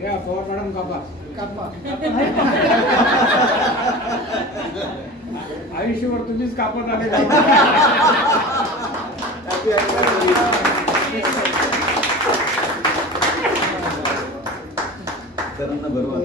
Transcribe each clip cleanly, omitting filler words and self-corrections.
या पवार मॅडम कापा कापा आयुष्यभर तुम्हीच कापत आले सरांना बरोबर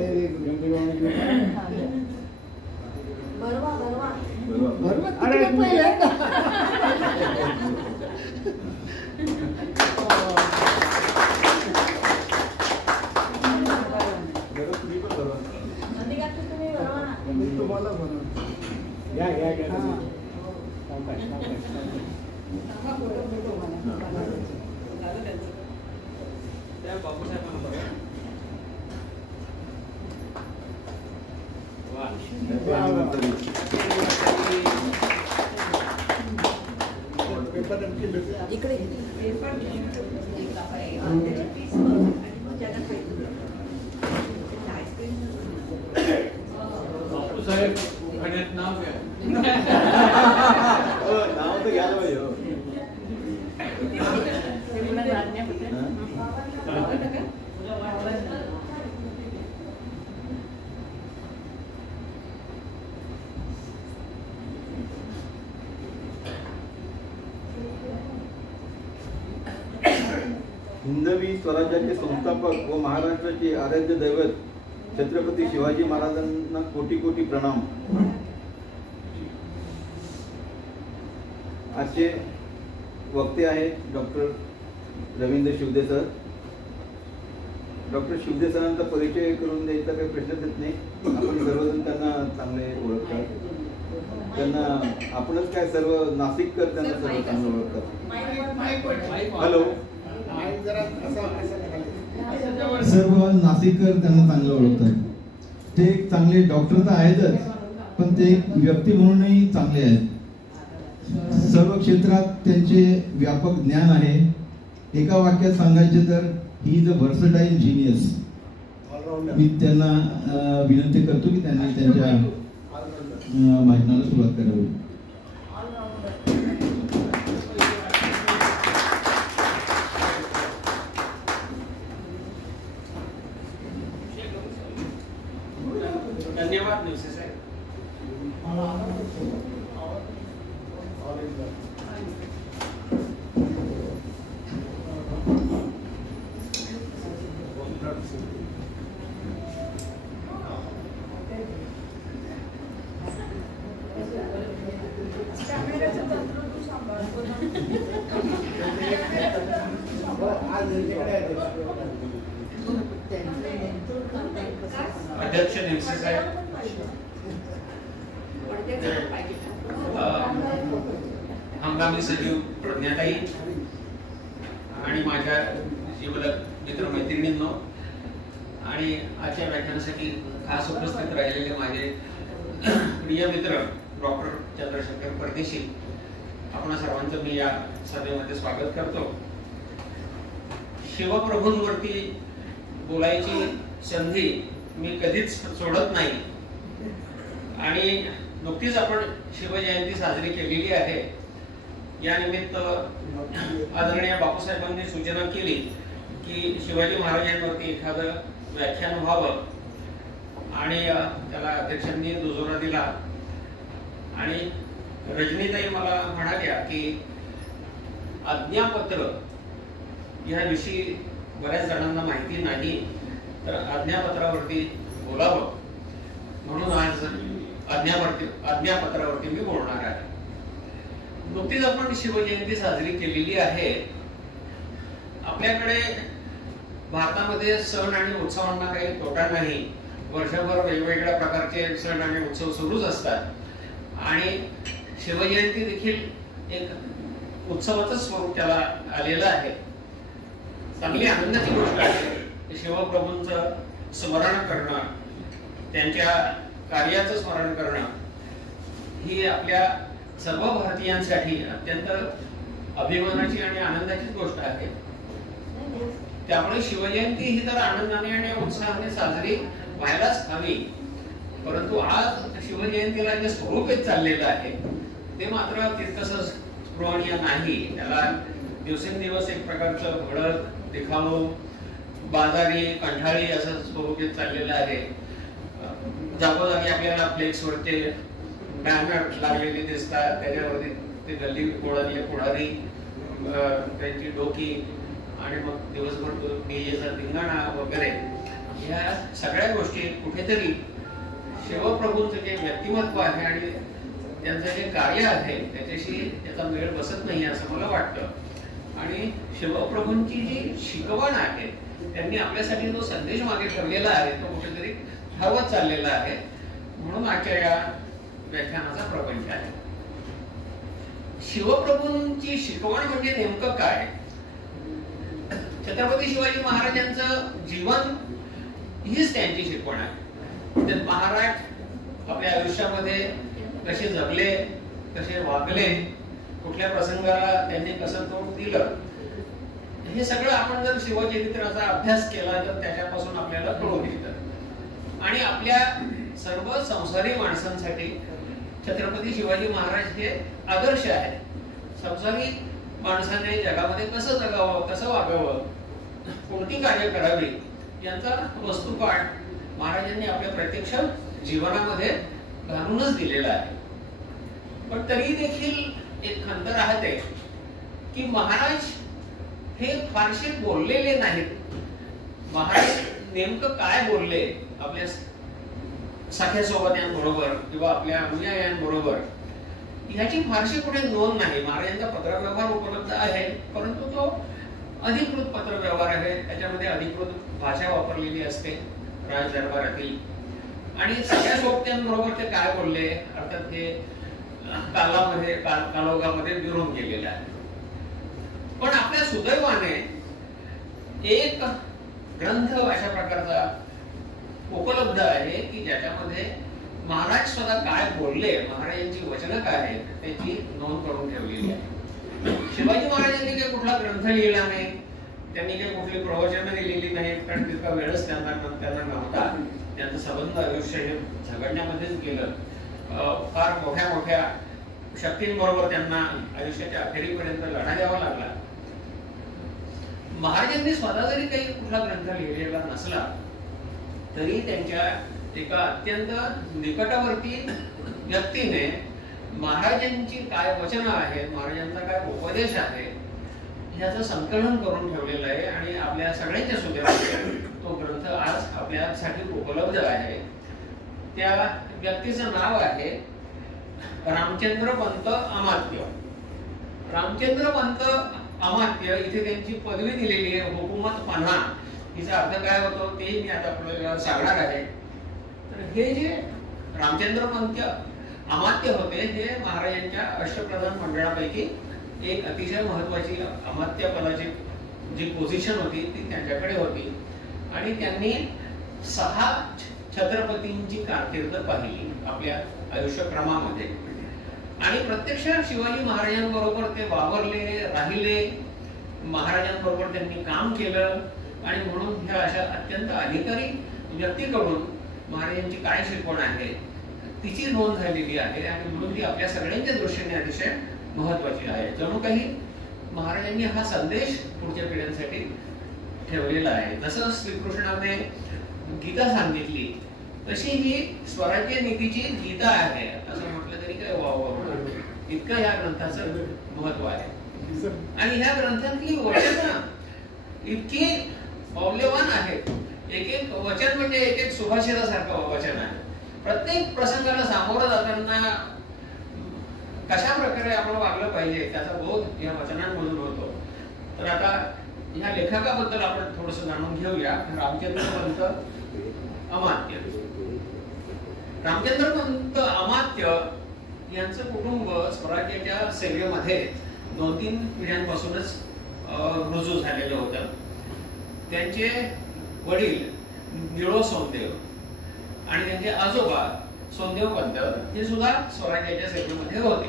इकडे साहेब खाण्यात नाव घ्या नाव तर घ्यायला पाहिजे हिंदवी स्वराज्याचे संस्थापक व महाराष्ट्राचे आराध्य दैवत छत्रपती शिवाजी महाराजांना कोटी कोटी प्रणाम। आजचे वक्ते आहेत doctor Ravindra Shivde sir. Doctor Shivde सरांचा परिचय करून द्यायचा काही प्रश्नच येत नाही, आपण सर्वजण त्यांना चांगले ओळखतात। त्यांना आपणच काय सर्व नाशिककर त्यांना सर्व चांगलं ओळखतात। हॅलो, सर्व नाशिककर त्यांना चांगलं ओळखतात। ते एक चांगले डॉक्टर तर आहेतच, पण ते एक व्यक्ती म्हणूनही चांगले आहेत। सर्व क्षेत्रात त्यांचे व्यापक ज्ञान आहे। एका वाक्यात सांगायचे तर he is a versatile genius. मी त्यांना विनंती करतो की त्यांनी त्यांच्या भाषणाला सुरुवात करावी। धन्यवाद दिवसे साहेब। अध्यक्ष दिवसे साहेब, हंगामी सचिव प्रज्ञाताई आणि माझ्या जीवलग मित्रमैत्रिणींनो आणि आजच्या व्याख्यानासाठी खास उपस्थित राहिलेले माझे प्रिय मित्र डॉक्टर चंद्रशेखर परदेशी, आपण सर्वांचं मी या सभेमध्ये स्वागत करतो। शिवप्रभूंवरती बोलायची संधी मी कधीच सोडत नाही आणि नुकतीच आपण शिवजयंती साजरी केलेली आहे। या निमित्त आदरणीय बापूसाहेबांनी सूचना केली की शिवाजी महाराजांवरती एखादं व्याख्यान व्हावं आणि त्याला अध्यक्षांनी दुजोरा दिला आणि रजनीताई मला म्हणाल्या की आज्ञापत्र याविषयी बऱ्याच जणांना माहिती नाही, तर आज्ञापत्रावरती बोलावं म्हणून आज आज्ञापत्रावरती मी बोलणार आहे। नुकतीच आपण शिवजयंती साजरी केलेली आहे। आपल्याकडे भारतामध्ये सण आणि उत्सवांना काही तोटा नाही, वर्षभर वेगवेगळ्या प्रकारचे सण आणि उत्सव सुरूच असतात आणि शिवजयंती देखील एक उत्सवाचं स्वरूप त्याला आलेलं आहे। चांगली आनंदाची गोष्ट आहे शिवप्रभूंचं स्मरण करणं, त्यांच्या कार्याचं स्मरण करणं ही आपल्या सर्व भारतीयांसाठी अत्यंत अभिमानाची आणि आनंदाची गोष्ट आहे। त्यामुळे शिवजयंती ही तर आनंदाने आणि उत्साहाने साजरी व्हायलाच हवी, परंतु आज शिवजयंतीला जे स्वरूप चाललेलं आहे ते मात्र तितकंसं स्पृहणीय नाही। त्याला दिवसेंदिवस एक प्रकारचं भडक दिखावू, बाजारी, कंठाळी असं स्वरूप चाललेलं आहे. जागोजागी आपल्याला फ्लेक्सवरचे बॅनर लागलेले दिसतात, त्याच्यावरती ते गल्ली बोळातले पुढारी, त्यांची डोकी आणि मग दिवसभर डीजेचा धिंगाणा वगैरे, ह्या सगळ्या गोष्टी कुठेतरी शिवप्रभूंचं जे व्यक्तिमत्व आहे आणि त्यांचं जे कार्य आहे त्याच्याशी त्याचा मेळ बसत नाही असं मला वाटतं. आणि शिवप्रभूंची जी शिकवण आहे, त्यांनी आपल्यासाठी जो संदेश मागे ठेवलेला आहे तो कुठेतरी हरवत चाललेला आहे. म्हणून आजच्या या व्याख्यानाचा प्रपंच आहे. शिवप्रभूंची शिकवण म्हणजे नेमकं काय? छत्रपती शिवाजी महाराजांचं जीवन हीच त्यांची शिकवण आहे. ते महाराज आपल्या आयुष्यामध्ये कसे जगले, कसे वागले, कुठल्या प्रसंगाला त्यांनी कसं तोंड दिलं, हे सगळं आपण जर शिवचरित्राचा अभ्यास केला तर त्याच्यापासून आपल्याला कळून येतं. आणि आपल्या सर्व संसारी माणसांसाठी छत्रपती शिवाजी महाराज हे आदर्श आहेत. संसारी माणसाने जगामध्ये कसं जगावं, कसं वागावं, कोणती कार्य करावी यांचा वस्तुपाठ महाराजांनी आपल्या प्रत्यक्ष जीवनामध्ये घालूनच दिलेला आहे. पण तरी देखील एक खंत राहते की महाराज हे फारसे बोललेले नाहीत. महाराज नेमकं काय बोलले आपल्या सख्या सोबत्यांबरोबर किंवा आपल्या अनुयायांबरोबर ह्याची फारशी कुठे नोंद नाही. महाराजांचा पत्रव्यवहार उपलब्ध आहे, परंतु तो अधिकृत पत्रव्यवहार आहे. त्याच्यामध्ये अधिकृत भाषा वापरलेली असते राजदरबारातील. आणि सगळ्या सोबत्यांबरोबर ते काय बोलले, अर्थात ते कालामध्ये कालोगामध्ये विरून गेलेलं आहे. पण आपल्या सुदैवाने एक ग्रंथ अशा प्रकारचा उपलब्ध आहे की ज्याच्यामध्ये महाराज स्वतः काय बोलले, महाराजांची वचनं काय आहेत त्याची नोंद करून ठेवलेली आहे. शिवाजी महाराजांनी काही कुठला ग्रंथ लिहिला नाही, त्यांनी काही कुठली प्रवचनं लिहिलेली नाहीत, कारण तितका वेळच त्यांना नव्हता. त्यांचं संबंध आयुष्य हे झगडण्यामध्येच गेलं. फार मोठ्या मोठ्या शक्तींबरोबर त्यांना आयुष्याच्या अखेरीपर्यंत लढा द्यावा लागला. महाराजांनी स्वतः जरी काही कुठला ग्रंथ लिहिलेला नसला तरी त्यांच्या एका अत्यंत निकटवर्ती व्यक्तीने महाराजांची काय वचनं आहेत, महाराजांचा काय उपदेश आहे ह्याचं संकलन करून ठेवलेलं आहे. आणि आपल्या सगळ्यांच्या सुदैवाने तो ग्रंथ आज आपल्यासाठी उपलब्ध आहे. त्या व्यक्तीचं नाव आहे रामचंद्र पंत अमात्य. रामचंद्र पंत अमात्य इथे त्यांची पदवी दिलेली आहे, हुकूमत पन्हा. हिचा अर्थ काय होतो ते मी आता आपल्याला सांगणार आहे. तर हे जे रामचंद्र पंत अमात्य होते हे महाराजांच्या अष्टप्रधान मंडळापैकी एक अतिशय महत्वाची अमात्य पदाची जी पोझिशन होती ती त्यांच्याकडे होती. आणि त्यांनी 6 छत्रपतींची कारकीर्द पाहिली आपल्या आयुष्यक्रमामध्ये. आणि प्रत्यक्ष शिवाजी महाराजांबरोबर ते वावरले, राहिले, महाराजांबरोबर त्यांनी काम केलं. आणि म्हणून ह्या अशा अत्यंत अधिकारी व्यक्तीकडून महाराजांची काय शिकवण आहे तिची नोंद झालेली आहे. आणि म्हणून ती आपल्या सगळ्यांच्या दृष्टीने अतिशय महत्वाची आहे. जणू काही महाराजांनी हा संदेश पुढच्या पिढ्यांसाठी ठेवलेला आहे. जसं श्रीकृष्णाने गीता सांगितली तशी ही स्वराज्य नीतीची गीता आहे असं म्हटलं तरी काय वाव, इतकं या ग्रंथाचं महत्व आहे. आणि ह्या ग्रंथातली वचनं इतकी मौल्यवान आहेत. एक एक वचन म्हणजे एक एक सुभाषितासारखं वचन आहे. प्रत्येक प्रसंगाला सामोरं जाताना कशा प्रकारे आपण वागलं पाहिजे त्याचा बोध या वचनांमधून होतो. तर आता ह्या लेखकाबद्दल आपण थोडंसं जाणून घेऊया. रामचंद्र पंत अमात्य. रामचंद्र पंत अमात्य यांचं कुटुंब स्वराज्याच्या सेवेमध्ये 2-3 पिढ्यांपासूनच रुजू झालेलं होतं. त्यांचे वडील निळो सोनदेव आणि त्यांचे आजोबा सोनदेव पंत हे सुद्धा स्वराज्याच्या सेवेमध्ये होते.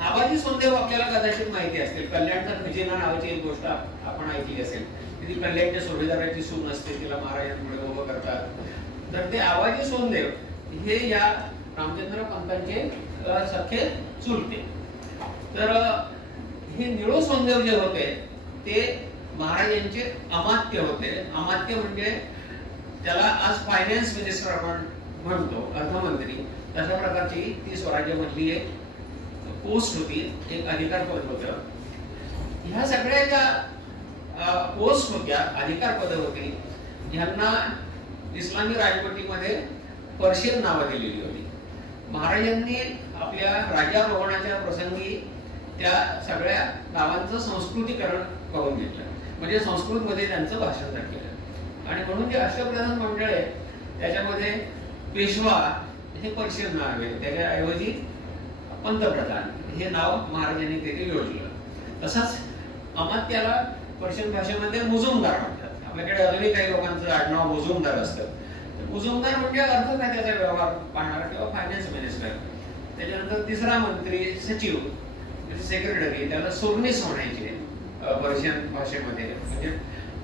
आबाजी सोनदेव आपल्याला कदाचित माहिती असतील. कल्याणचा खजिना नावाची एक गोष्ट आपण ऐकली असेल. ती कल्याणच्या सुभेदाराची सून असते, तिला महाराजांपुढे उभं करतात. तर ते आबाजी सोनदेव हे या रामचंद्र पंतांचे सख्खे चुलते. तर हे निळो सोनदेव जे होते ते महाराज यांचे अमात्य होते. अमात्य म्हणजे त्याला आज फायनान्स मिनिस्टर आपण म्हणतो, अर्थमंत्री, तशा प्रकारची ती स्वराज्यामधली एक पोस्ट होती, एक अधिकार पद होतं. ह्या सगळ्या ज्या पोस्ट होत्या, अधिकार पद होती, ह्यांना इस्लामी राजवटीमध्ये पर्शियन नावं दिलेली होती. महाराजांनी आपल्या राज्यारोहणाच्या प्रसंगी त्या सगळ्या नावांचं संस्कृतीकरण करून घेतलं, म्हणजे संस्कृतमध्ये त्यांचं भाषांतर केलं. आणि म्हणून जे अष्टप्रधान मंडळ आहे त्याच्यामध्ये पेशवा हे पर्शियन नाव आहे, त्याच्याऐवजी पंतप्रधान हे नाव महाराजांनी तिथे योजलं. तसाच अमात्याला पर्शियन भाषेमध्ये मुजुमदार म्हणतात. आपल्याकडे अजूनही काही लोकांचं आडनाव मुजुमदार असतं. मुजुमदार म्हणजे अर्थ खात्याचा व्यवहार पाहणारा किंवा फायनान्स मिनिस्टर. त्याच्यानंतर तिसरा मंत्री सचिव, सेक्रेटरी, त्याला सुरनीस म्हणायचे पर्शियन भाषेमध्ये. म्हणजे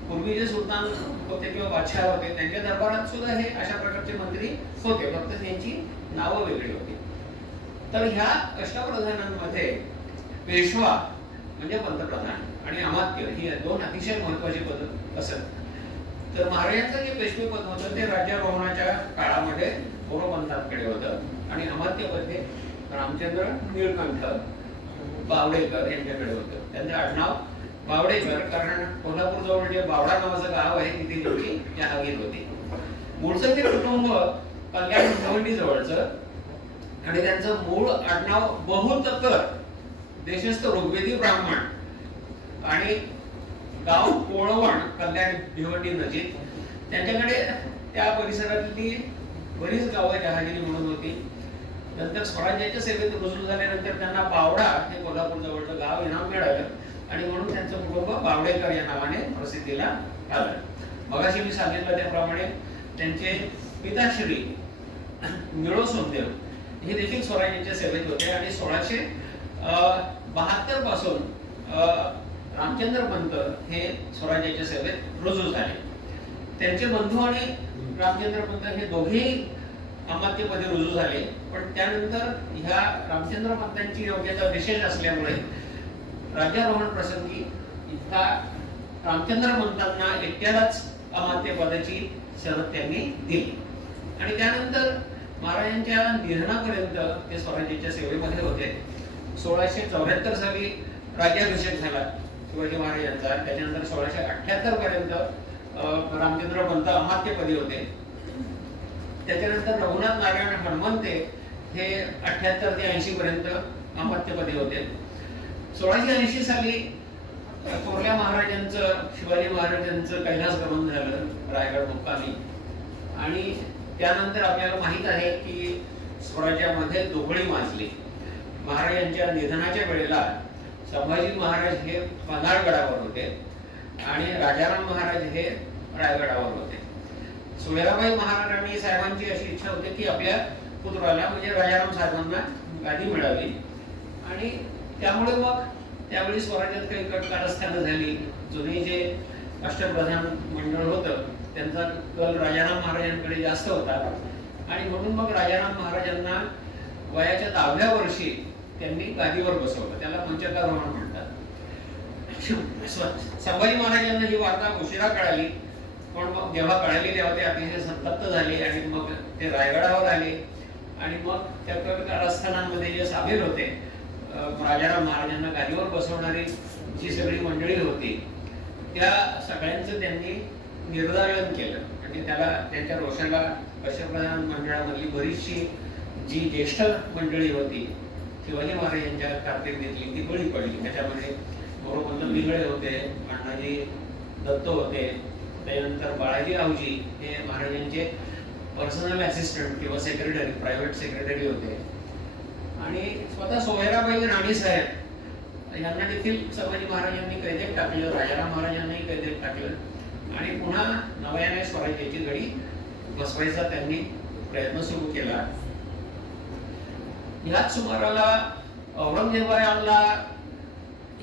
पूर्वी जे सुलतान होते किंवा बादशाह होते त्यांच्या दरबारात सुद्धा हे अशा प्रकारचे मंत्री होते, फक्त त्यांची नावं वेगळी होती. तर ह्या अष्टप्रधानांमध्ये पेशवा म्हणजे पंतप्रधान आणि अमात्य ही दोन अतिशय महत्वाची पद असत. तर महाराजांचं जे पेशवे पद होतं ते राज्यारोहणाच्या काळामध्ये मोरोपंतांकडे होतं आणि अमात्य पद हे रामचंद्र निळकंठ बावडेकर यांच्याकडे होतं. त्यांचं आडनाव बावडेकर, कारण कोल्हापूर जवळ जे बावडा नावाचं गाव आहे तिथे त्यांची जहागीर होती. मूळचं ते कुटुंब कल्याण भिवंडी जवळचं आणि त्यांचं मूळ आडनाव बहुतकर, देशस्थ ऋग्वेदी ब्राह्मण आणि गाव कोळवण, कल्याण भिवंडी नजीक. त्यांच्याकडे त्या परिसरातली बरीच गावं जहागिरी म्हणून होती. नंतर स्वराज्याच्या सेवेत रुजू झाल्यानंतर त्यांना बावडा हे कोल्हापूर जवळचं गाव इनाम मिळालं आणि म्हणून त्यांचं कुटुंब बावडेकर या नावाने प्रसिद्धीला आलं. मगाशी मी सांगितलं त्याप्रमाणे त्यांचे पिताश्री निळो सोमदेव हे देखील स्वराज्याच्या सेवेत होते आणि 1672 पासून रामचंद्र पंत हे स्वराज्याच्या सेवेत रुजू झाले. त्यांचे बंधू आणि रामचंद्र पंत हे दोघेही अमात्यपदी रुजू झाले, पण त्यानंतर ह्या रामचंद्र पंतांची योग्यता विशेष असल्यामुळे राज्यारोहण प्रसंगी इथला रामचंद्र पंतांना एकट्यालाच अमात्य पदाची शरत त्यांनी दिली. आणि त्यानंतर महाराजांच्या निधनापर्यंत ते स्वराज्याच्या सेवेमध्ये होते. 1674 साली राज्याभिषेक झाला शिवाजी महाराजांचा. त्याच्यानंतर 1678 पर्यंत रामचंद्र पंत अमात्यपदी होते. त्याच्यानंतर रघुनाथ नारायण हनुमंते हे 78 ते 80 पर्यंत अमात्यपदी होते. 1680 साली थोरल्या महाराजांचं, शिवाजी महाराजांचं कैलास गमन झालं रायगड मुक्कामी. आणि त्यानंतर आपल्याला माहित आहे की स्वराज्यामध्ये दोघळी माजली. महाराजांच्या निधनाच्या वेळेला संभाजी महाराज हे पन्हाळगडावर होते आणि राजाराम महाराज हे रायगडावर होते. सोयराबाई महाराणी साहेबांची अशी इच्छा होती की आपल्या पुत्राला म्हणजे राजाराम साहेबांना गादी मिळावी आणि त्यामुळे मग त्यावेळी स्वराज्यात काही कारस्थानं झाली. जुने जे अष्टप्रधान मंडळ होतं त्यांचा कल राजाराम महाराजांकडे जास्त होता आणि म्हणून मग राजाराम महाराजांना वयाच्या 10व्या वर्षी त्यांनी गादीवर बसवलं. त्याला पंचकारोहण म्हणतात. संभाजी महाराजांना ही वार्ता उशिरा कळाली, पण मग जेव्हा कळाली तेव्हा ते अतिशय संतप्त झाले आणि मग ते रायगडावर आले आणि मग त्या कारस्थानांमध्ये जे सामील होते राजाराम महाराजांना गादीवर बसवणारी जी सगळी मंडळी होती त्या सगळ्यांचं त्यांनी निर्दालन केलं आणि त्याला त्यांच्या रोषाला अष्टप्रधान मंडळामधली बरीचशी जी ज्येष्ठ मंडळी होती शिवाजी महाराजांच्या कारकिर्दीतली ती बळी पडली. त्याच्यामध्ये मोरोपंत बिगळे होते, अण्णाजी दत्त होते, त्यानंतर बाळाजी आवजी हे महाराजांचे पर्सनल असिस्टंट किंवा सेक्रेटरी, प्रायव्हेट सेक्रेटरी होते आणि स्वतः सोयराबाई राणी साहेब यांना देखील संभाजी महाराजांनी कैदेत टाकलं, राजाराम महाराजांनाही कैदेत टाकलं आणि पुन्हा नव्याने स्वराज्याची गडी बसवायचा त्यांनी प्रयत्न सुरू केला. ह्याच सुमाराला औरंगजेबाला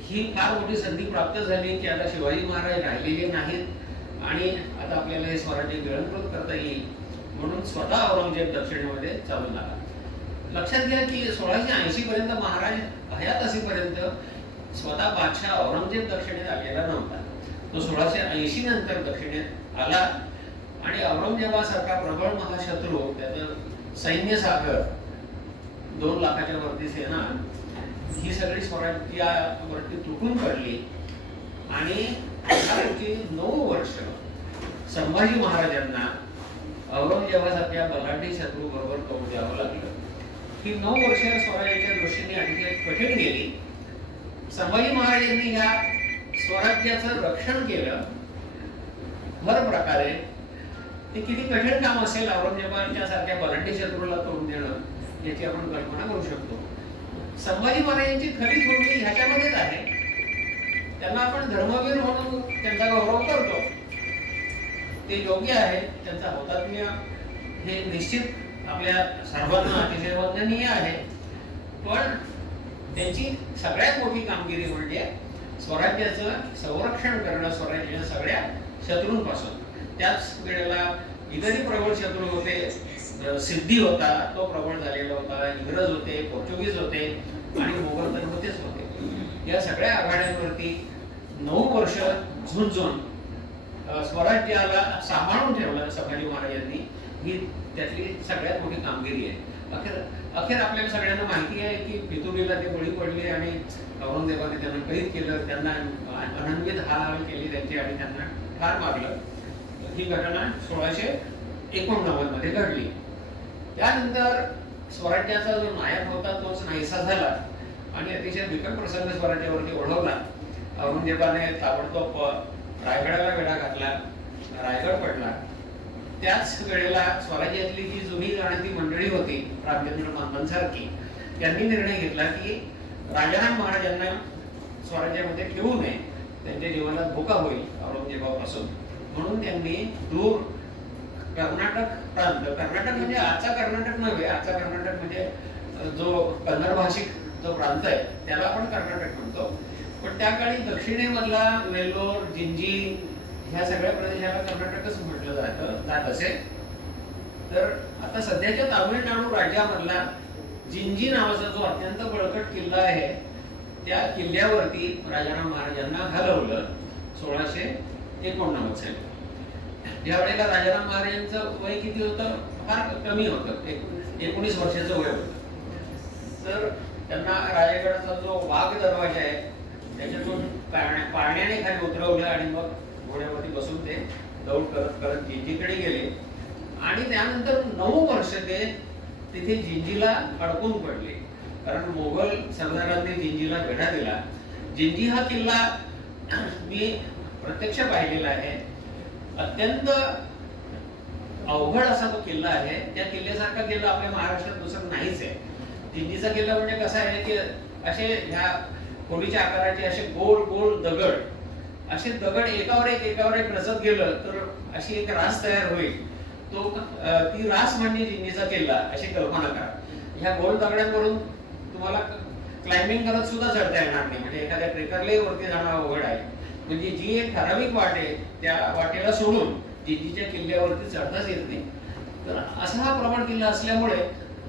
ही फार मोठी संधी प्राप्त झाली की आता शिवाजी महाराज राहिलेले नाहीत आणि आता आपल्याला हे स्वराज्य गिळंकृत करता येईल म्हणून स्वतः औरंगजेब दक्षिणेमध्ये चालू लागला. लक्षात घ्या की 1680 पर्यंत महाराज हयात असेपर्यंत स्वतः बादशाह औरंगजेब दक्षिणेत आलेला नव्हता. तो 1680 नंतर दक्षिणेत आला आणि औरंगजेबासारखा प्रबळ महाशत्रू, त्याचं सैन्य सागर, 2 लाखाच्या वरती सेना, ही सगळी स्वराज्यावरती तुटून पडली आणि 9 वर्ष संभाजी महाराजांना औरंगजेबासारख्या बलाढ्य शत्रू बरोबर तोंड द्यावं लागलं. ही 9 वर्ष स्वराज्याच्या दृष्टीने अतिशय कठीण गेली. संभाजी महाराजांनी या स्वराज्याचं रक्षण केलं हर प्रकारे. ते किती कठीण काम असेल औरंगजेबाच्या सारख्या बलाढ्य शत्रूला तोंड देणं, याची आपण कल्पना करू शकतो. संभाजी महाराजांची खरी थोडी ह्याच्यामध्येच आहे. त्यांना आपण धर्मवीर म्हणून त्यांचा गौरव करतो, ते योग्य आहे. त्यांचा हौतात्म्य हे निश्चित आपल्या सर्वांना अतिशय वंदनीय आहे. पण त्यांची सगळ्यात मोठी कामगिरी म्हणजे स्वराज्याचं संरक्षण करणं, स्वराज्याच्या सगळ्या शत्रूंपासून. त्याच वेळेला इतरही प्रबळ शत्रू होते. सिद्धी होता, तो प्रबळ झालेला होता. इंग्रज होते, पोर्तुगीज होते आणि मोगल तर होतेच होते. या सगळ्या आघाड्यांवरती 9 वर्ष झुंजून स्वराज्याला सांभाळून ठेवलं संभाजी महाराजांनी. ही त्यातली सगळ्यात मोठी कामगिरी आहे. अखेर आपल्याला सगळ्यांना माहिती आहे की फितुरीला ते बळी पडले आणि औरंगजेबाने त्यांना कैद केलं, त्यांना अनन्वित हाल केली त्यांची आणि त्यांना ठार मारलं. ही घटना 1689 मध्ये घडली. त्यानंतर स्वराज्याचा जो नायक होता तोच नाहीसा झाला आणि अतिशय बिकट प्रसंग स्वराज्यावरती ओढवला. औरंगजेबाने ताबडतोब रायगडाला वेढा घातला, रायगड पडला. त्याच वेळेला स्वराज्यातली जी जुनी जाणती मंडळी होती, रामचंद्र मानसारखी, त्यांनी निर्णय घेतला की राजाराम महाराजांना स्वराज्यामध्ये ठेवू नये, त्यांच्या जीवनाला धोका होईल औरंगजेबापासून. म्हणून त्यांनी दूर कर्नाटक प्रांत, कर्नाटक म्हणजे आजचा कर्नाटक नव्हे, आजचा कर्नाटक म्हणजे जो कन्नड भाषिक जो प्रांत आहे त्याला आपण कर्नाटक म्हणतो. पण त्या काळी दक्षिणेमधला वेल्लोर, जिंजी ह्या सगळ्या प्रदेशाला कर्नाटकच म्हटलं जात असे. तर आता सध्याच्या तामिळनाडू राज्यामधला जिंजी नावाचा जो अत्यंत बळकट किल्ला आहे, त्या किल्ल्यावरती राजाराम महाराजांना हलवलं 1689 साली. या वेळेला राजाराम महाराजांचं वय किती होतं? फार कमी होतं, 19 वर्षाचं वय होतं. तर त्यांना रायगडाचा जो वाघ दरवाजा आहे त्याच्यातून पाळण्याने खाली उतरवलं आणि मग घोड्यावरती बसून ते दौड करत करत जिंजीकडे गेले. आणि त्यानंतर 9 वर्ष ते तिथे जिंजीला अडकून पडले, कारण मोगल सरदारांनी जिंजीला वेढा दिला. जिंजी हा किल्ला मी प्रत्यक्ष पाहिलेला आहे. अत्यंत अवघड असा तो किल्ला आहे. त्या किल्ल्यासारखा किल्ला आपल्या महाराष्ट्रात दुसरा नाहीच आहे. जिंजीचा किल्ला म्हणजे कसा आहे की असे ह्या कोडीच्या आकाराचे असे गोल गोल दगड, असे दगड एकावर एक रचत गेलं तर अशी एक रास तयार होईल. ती रास म्हणजे जिंजीचा किल्ला, अशी कल्पना करा. ह्या गोल दगडांवरून तुम्हाला क्लाइम्बिंग करत सुद्धा चढता येणार नाही, म्हणजे एखाद्या ट्रेकरला वरती जाणं अवघड आहे. म्हणजे जी एक ठराविक वाट आहे त्या वाटेला सोडून जिंजीच्या किल्ल्यावरती चढताच येत नाही. तर असा हा प्रबळ किल्ला असल्यामुळे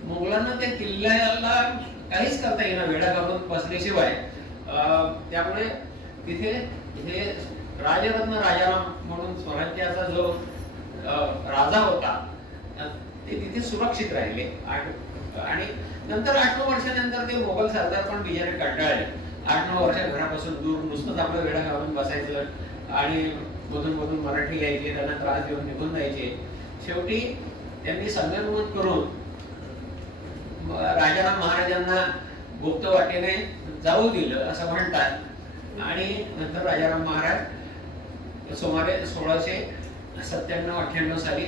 मोगलांना त्या किल्ल्याला काहीच करता येणार वेढा घालून बसल्याशिवाय. त्यामुळे तिथे हे राजरत्न राजाराम म्हणून स्वराज्याचा जो राजा होता ते तिथे सुरक्षित राहिले. आणि नंतर 8-9 वर्षानंतर ते मोगल सरदार पण बिचारे कंटाळले. 8-9 वर्ष घरापासून दूर नुसतंच आपलं वेढा घालून बसायचं आणि मधून मधून मराठी यायचे, त्यांना त्रास देऊन निघून जायचे. शेवटी त्यांनी संगनमत करून राजाराम महाराजांना गुप्त वाटेने जाऊ दिलं असं म्हणतात. आणि नंतर राजाराम महाराज सुमारे 1697-98 साली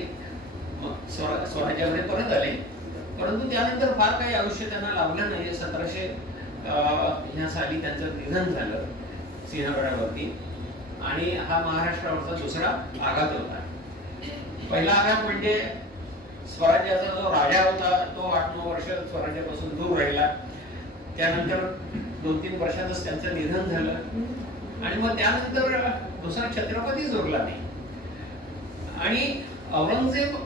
स्वराज्यामध्ये परत आले. परंतु त्यानंतर फार काही आयुष्य त्यांना लाभलं नाही. 1700 ह्या साली त्यांचं निधन झालं सिंहगडावरती. आणि हा महाराष्ट्रावरचा दुसरा आघात होता. पहिला आघात म्हणजे स्वराज्याचा जो राजा होता तो 8-9 वर्ष स्वराज्यापासून दूर राहिला. त्यानंतर 2-3 वर्षातच त्यांचं निधन झालं. आणि मग त्यानंतर दुसरा छत्रपतीच उरला नाही. आणि औरंगजेब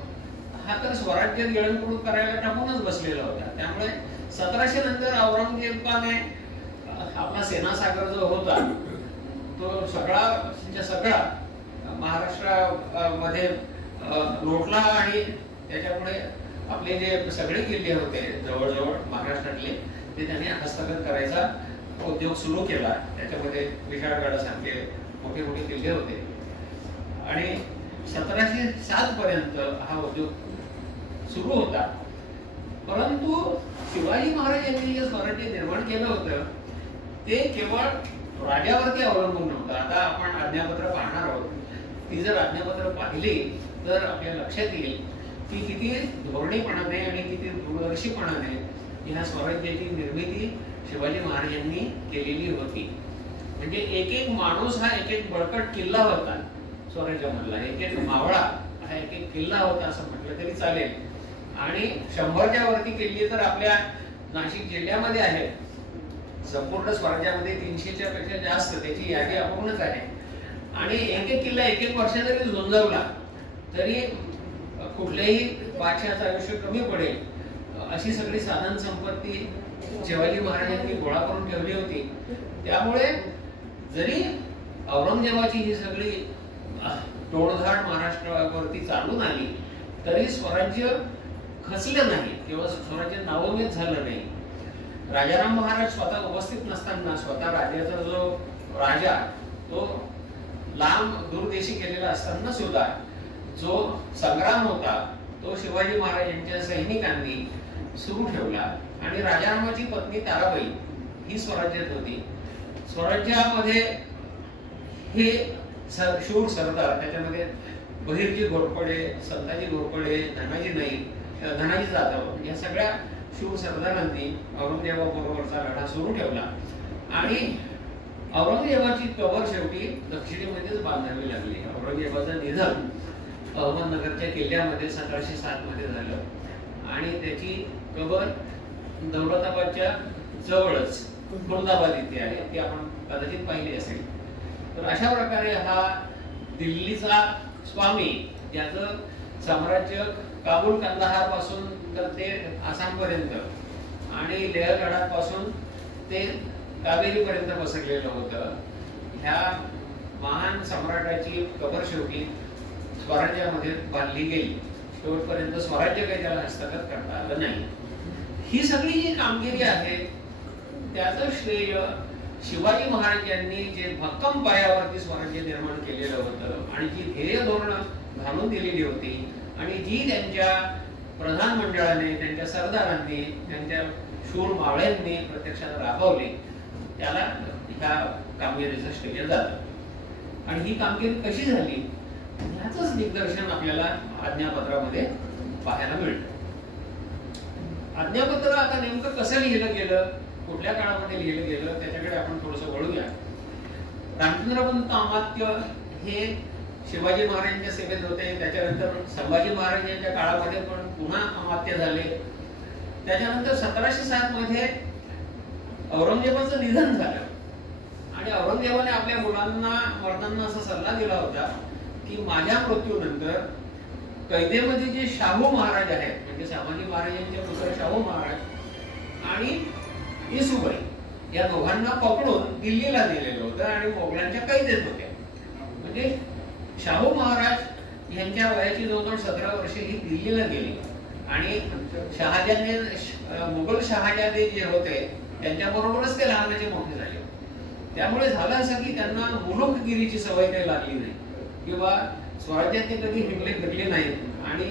हा तर स्वराज्य गिळंकृत करायला टाकूनच बसलेला होता. त्यामुळे 1700 नंतर औरंगजेबाने आपला सेनासागर जो होता तो सगळा महाराष्ट्रामध्ये लोटला आणि त्याच्यापुढे आपले जे सगळे किल्ले होते जवळजवळ महाराष्ट्रातले ते त्यांनी हस्तगत करायचा उद्योग सुरू केला. त्याच्यामध्ये विशाळगडासारखे मोठे मोठे किल्ले होते आणि 1707 पर्यंत हा उद्योग सुरू होता. परंतु शिवाजी महाराज यांनी जे स्वराज्य निर्माण केलं होतं ते केवळ राजावरती अवलंबून नव्हतं. आता आपण आज्ञापत्र पाहणार आहोत. ती जर आज्ञापत्र पाहिली तर आपल्या लक्षात येईल की किती धोरणीपणाने आणि किती दूरदर्शीपणाने ह्या स्वराज्याची निर्मिती शिवाजी महाराजांनी केलेली होती. म्हणजे एक एक माणूस हा एक एक बळकट किल्ला होता स्वराज्यामधला, एक एक मावळा हा एक एक किल्ला होता असं म्हटलं तरी चालेल. आणि 100च्या वरती किल्ले तर आपल्या नाशिक जिल्ह्यामध्ये आहे. संपूर्ण स्वराज्यामध्ये 300च्या पेक्षा जास्त त्याची यादी अपूर्णच आहे. आणि एक एक किल्ला एक एक वर्ष जरी झुंजवला तरी कुठल्याही बादशहाचं आयुष्य कमी पडेल अशी सगळी साधन संपत्ती शिवाजी महाराजांनी गोळा करून ठेवली होती. त्यामुळे जरी औरंगजेबाची ही सगळी टोळधाड महाराष्ट्रावरती चालून आली तरी स्वराज्य खचलं नाही किंवा स्वराज्य नावमेद झालं नाही. राजाराम महाराज स्वतः उपस्थित नसताना स्वतः राज्याचा जो राजा तो लांब दूरदेशी गेलेला असताना सुद्धा जो संग्राम होता तो शिवाजी महाराज यांच्या सैनिकांनी सुरू ठेवला. आणि राजारामाची पत्नी ताराबाई ही स्वराज्यात होती. स्वराज्यामध्ये हे शूर सरदार, त्याच्यामध्ये बहिर्जी घोरपडे, संताजी घोरपडे, धनाजी जाधव या सगळ्या शूर सरदारांनी औरंगजेबाबरोबरचा लढा सुरू ठेवला. आणि औरंगजेबाची कबर शेवटी दक्षिणेमध्येच बांधावी लागली. औरंगजेबाचं निधन अहमदनगरच्या किल्ल्यामध्ये 1707 मध्ये झालं आणि त्याची कबर दौलताबादच्या जवळच खुर्दाबाद इथे आहे. ती आपण कदाचित पाहिली असेल. तर अशा प्रकारे हा दिल्लीचा स्वामी ज्याचं साम्राज्य काबूल कंदाहार पासून तर ते आसाम पर्यंत आणि लेह लडाख पासून ते कावेरी पर्यंत पसरलेलं होतं. ह्या महान सम्राटाची कबर शेवटी स्वराज्यामध्ये बांधली गेली. शेवटपर्यंत स्वराज्य काही त्याला हस्तगत करता आलं नाही. ही सगळी जी कामगिरी आहे त्याचं श्रेय शिवाजी महाराज यांनी जे भक्कम पायावरती स्वराज्य निर्माण केलेलं होतं आणि जी ध्येय धोरणं घालून दिलेली होती आणि जी त्यांच्या प्रधान मंडळाने, त्यांच्या सरदारांनी, त्यांच्या शूर मावळ्यांनी प्रत्यक्षात राबवली त्याला ह्या कामगिरीचं श्रेय जातं. आणि ही कामगिरी कशी झाली याचंच दिग्दर्शन आपल्याला आज्ञापत्रामध्ये पाहायला मिळतं. आज्ञापत्र आता नेमकं कसं लिहिलं गेलं, कुठल्या काळामध्ये लिहिलं गेलं त्याच्याकडे आपण थोडंसं वळूया. रामचंद्रपंत अमात्य हे शिवाजी महाराजांच्या सेवेत होते. त्याच्यानंतर संभाजी महाराजांच्या काळामध्ये पण पुन्हा अमात्य झाले. त्याच्यानंतर 1707 मध्ये औरंगजेबाचं निधन झालं आणि औरंगजेबाने आपल्या मुलांना मर्दांना असा सल्ला दिला होता की माझ्या मृत्यूनंतर कैदेमध्ये जे शाहू महाराज आहेत म्हणजे संभाजी महाराजांचे पुत्र शाहू महाराज आणि येसुबाई या दोघांना पकडून दिल्लीला नेलेलं होतं आणि मोगलांच्या कैदेत होते. म्हणजे शाहू महाराज यांच्या वयाची जवळजवळ 17 वर्षे ही दिल्लीला गेली आणि शहाजहाने मुघल शहाजहाने जे होते त्यांच्या बरोबरच ते लहानाचे मोठे झाले. त्यामुळे झालं असं की त्यांना मुलुकगिरीची सवय काही लागली नाही किंवा स्वराज्यात ते कधी हिंगले फिरले नाहीत आणि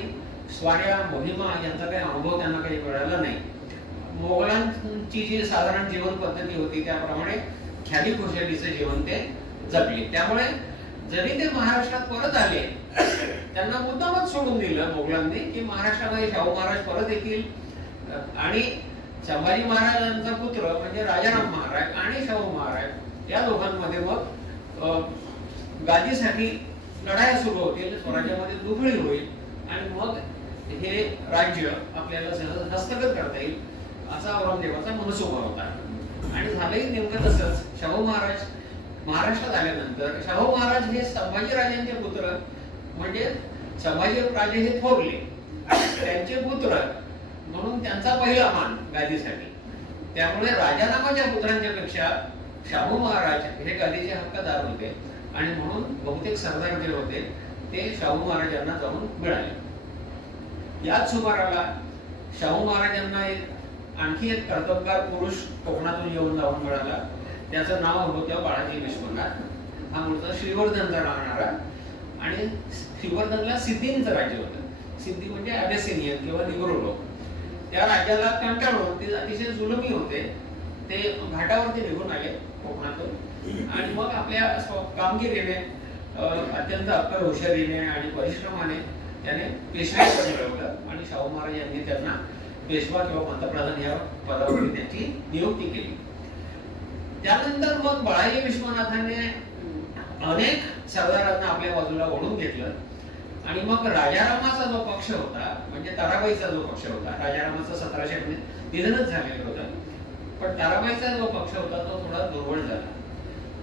स्वाऱ्या मोहिमा यांचा काही अनुभव त्यांना काही मिळाला नाही. मोगलांची जी साधारण जीवन पद्धती होती त्याप्रमाणे ख्याली खुशालीचं जीवन ते जगले. त्यामुळे जरी ते महाराष्ट्रात परत आले त्यांना मुद्दामच सोडून दिलं मोगलांनी की महाराष्ट्रामध्ये शाहू महाराज परत येतील आणि संभाजी महाराजांचा पुत्र म्हणजे राजाराम महाराज आणि शाहू महाराज या दोघांमध्ये मग गादीसाठी लढाया सुरू होतील, स्वराज्यामध्ये दुफळी होईल आणि मग हे राज्य आपल्याला सहज हस्तगत करता येईल असा औरंगजेबाचा मनसुबा होता. आणि झालंही नेमकं तसंच. शाहू महाराज महाराष्ट्रात आल्यानंतर शाहू महाराज हे संभाजी राजांचे पुत्र म्हणजे संभाजी राजे हे थोरले त्यांचे पुत्र म्हणून त्यांचा पहिला मान गादीसाठी. त्यामुळे राजारामाच्या पुत्रांच्या पेक्षा शाहू महाराज हे गादीचे हक्कदार होते आणि म्हणून बहुतेक सरदार जे होते ते शाहू महाराजांना जाऊन मिळाले. याच सुमाराला शाहू महाराजांना आणखी एक कर्तबगार पुरुष कोकणातून येऊन जाऊन मिळाला. त्याचं नाव होतं बाळाजी विश्वनाथ. हा मूळचा श्रीवर्धनचा राहणारा आणि श्रीवर्धनला सिद्धींचं राज्य होतं. सिद्धी म्हणजे अबेसिनियन किंवा निग्रो लोक. त्या राज्याला कंटाळून ते अतिशय जुलमी होते. ते घाटावरती निघून आले कोकणातून आणि मग आपल्या कामगिरीने अत्यंत अक्कल हुशारीने आणि परिश्रमाने त्याने पेशवेपद मिळवलं आणि शाहू महाराज यांनी त्यांना पेशवा किंवा पंतप्रधान या पदावरती त्यांची नियुक्ती केली. त्यानंतर मग बाळाजी विश्वनाथाने अनेक सरदारांना आपल्या बाजूला ओढून घेतलं आणि मग राजारामाचा जो पक्ष होता म्हणजे ताराबाईचा जो पक्ष होता, राजारामाचं 1700 मध्ये निधनच झालेलं होतं, पण ताराबाईचा जो पक्ष होता तो थोडा दुर्बळ झाला.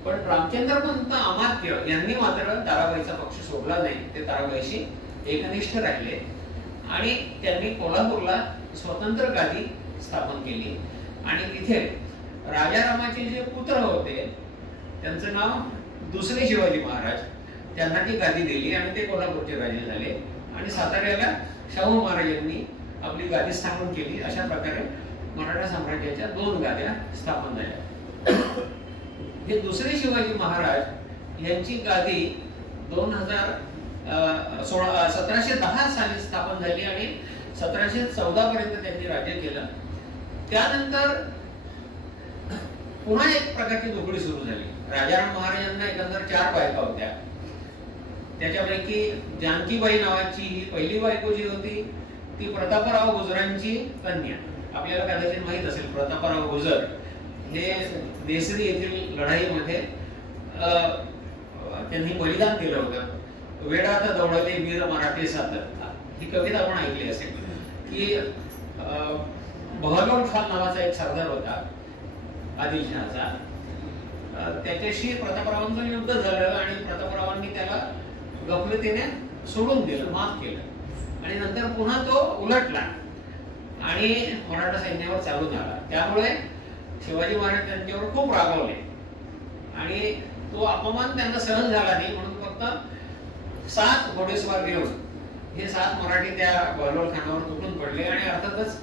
पण रामचंद्रपंत अमात्य यांनी मात्र ताराबाईचा पक्ष सोडला नाही. ते ताराबाईशी एकनिष्ठ राहिले आणि त्यांनी कोल्हापूरला स्वतंत्र गादी स्थापन केली आणि तिथे राजारामाचे जे पुत्र होते त्यांचं नाव दुसरे शिवाजी महाराज, त्यांना ती गादी दिली आणि ते कोल्हापूरचे राजे झाले आणि साताऱ्याला शाहू महाराजांनी आपली गादी स्थापन केली. अशा प्रकारे मराठा साम्राज्याच्या 2 गाद्या स्थापन झाल्या. हे दुसरे शिवाजी महाराज यांची गादी 1710 साली स्थापन झाली आणि 1714 पर्यंत त्यांनी राज्य केलं. त्यानंतर पुन्हा एक प्रकारची दुखडी सुरू झाली. राजाराम महाराजांना एकंदर 4 बायका होत्या. त्याच्यापैकी जानकीबाई नावाची ही पहिली बायको जी होती ती प्रतापराव गुजरांची कन्या. आपल्याला कदाचित माहित असेल प्रतापराव गुजर हे देसरी येथील लढाईमध्ये त्यांनी बलिदान केलं होतं. वेडात दौडले वीर मराठे सातत, ही कविता आपण ऐकली असेल की बहलोल खान नावाचा एक सरदार होता आदिलशहाचा. त्याच्याशी प्रतापरावांचं युद्ध झालं आणि प्रतापरावांनी त्याला गफलतीने सोडून दिलं, माफ केलं आणि नंतर पुन्हा तो उलटला आणि मराठा सैन्यावर चालून आला. त्यामुळे शिवाजी महाराज त्यांच्यावर खूप रागावले आणि तो अपमान त्यांना सहन झाला नाही म्हणून फक्त 7 घोडेस्वार घेऊन हे 7 मराठी त्या बहलोल खानावर तुटून पडले आणि अर्थातच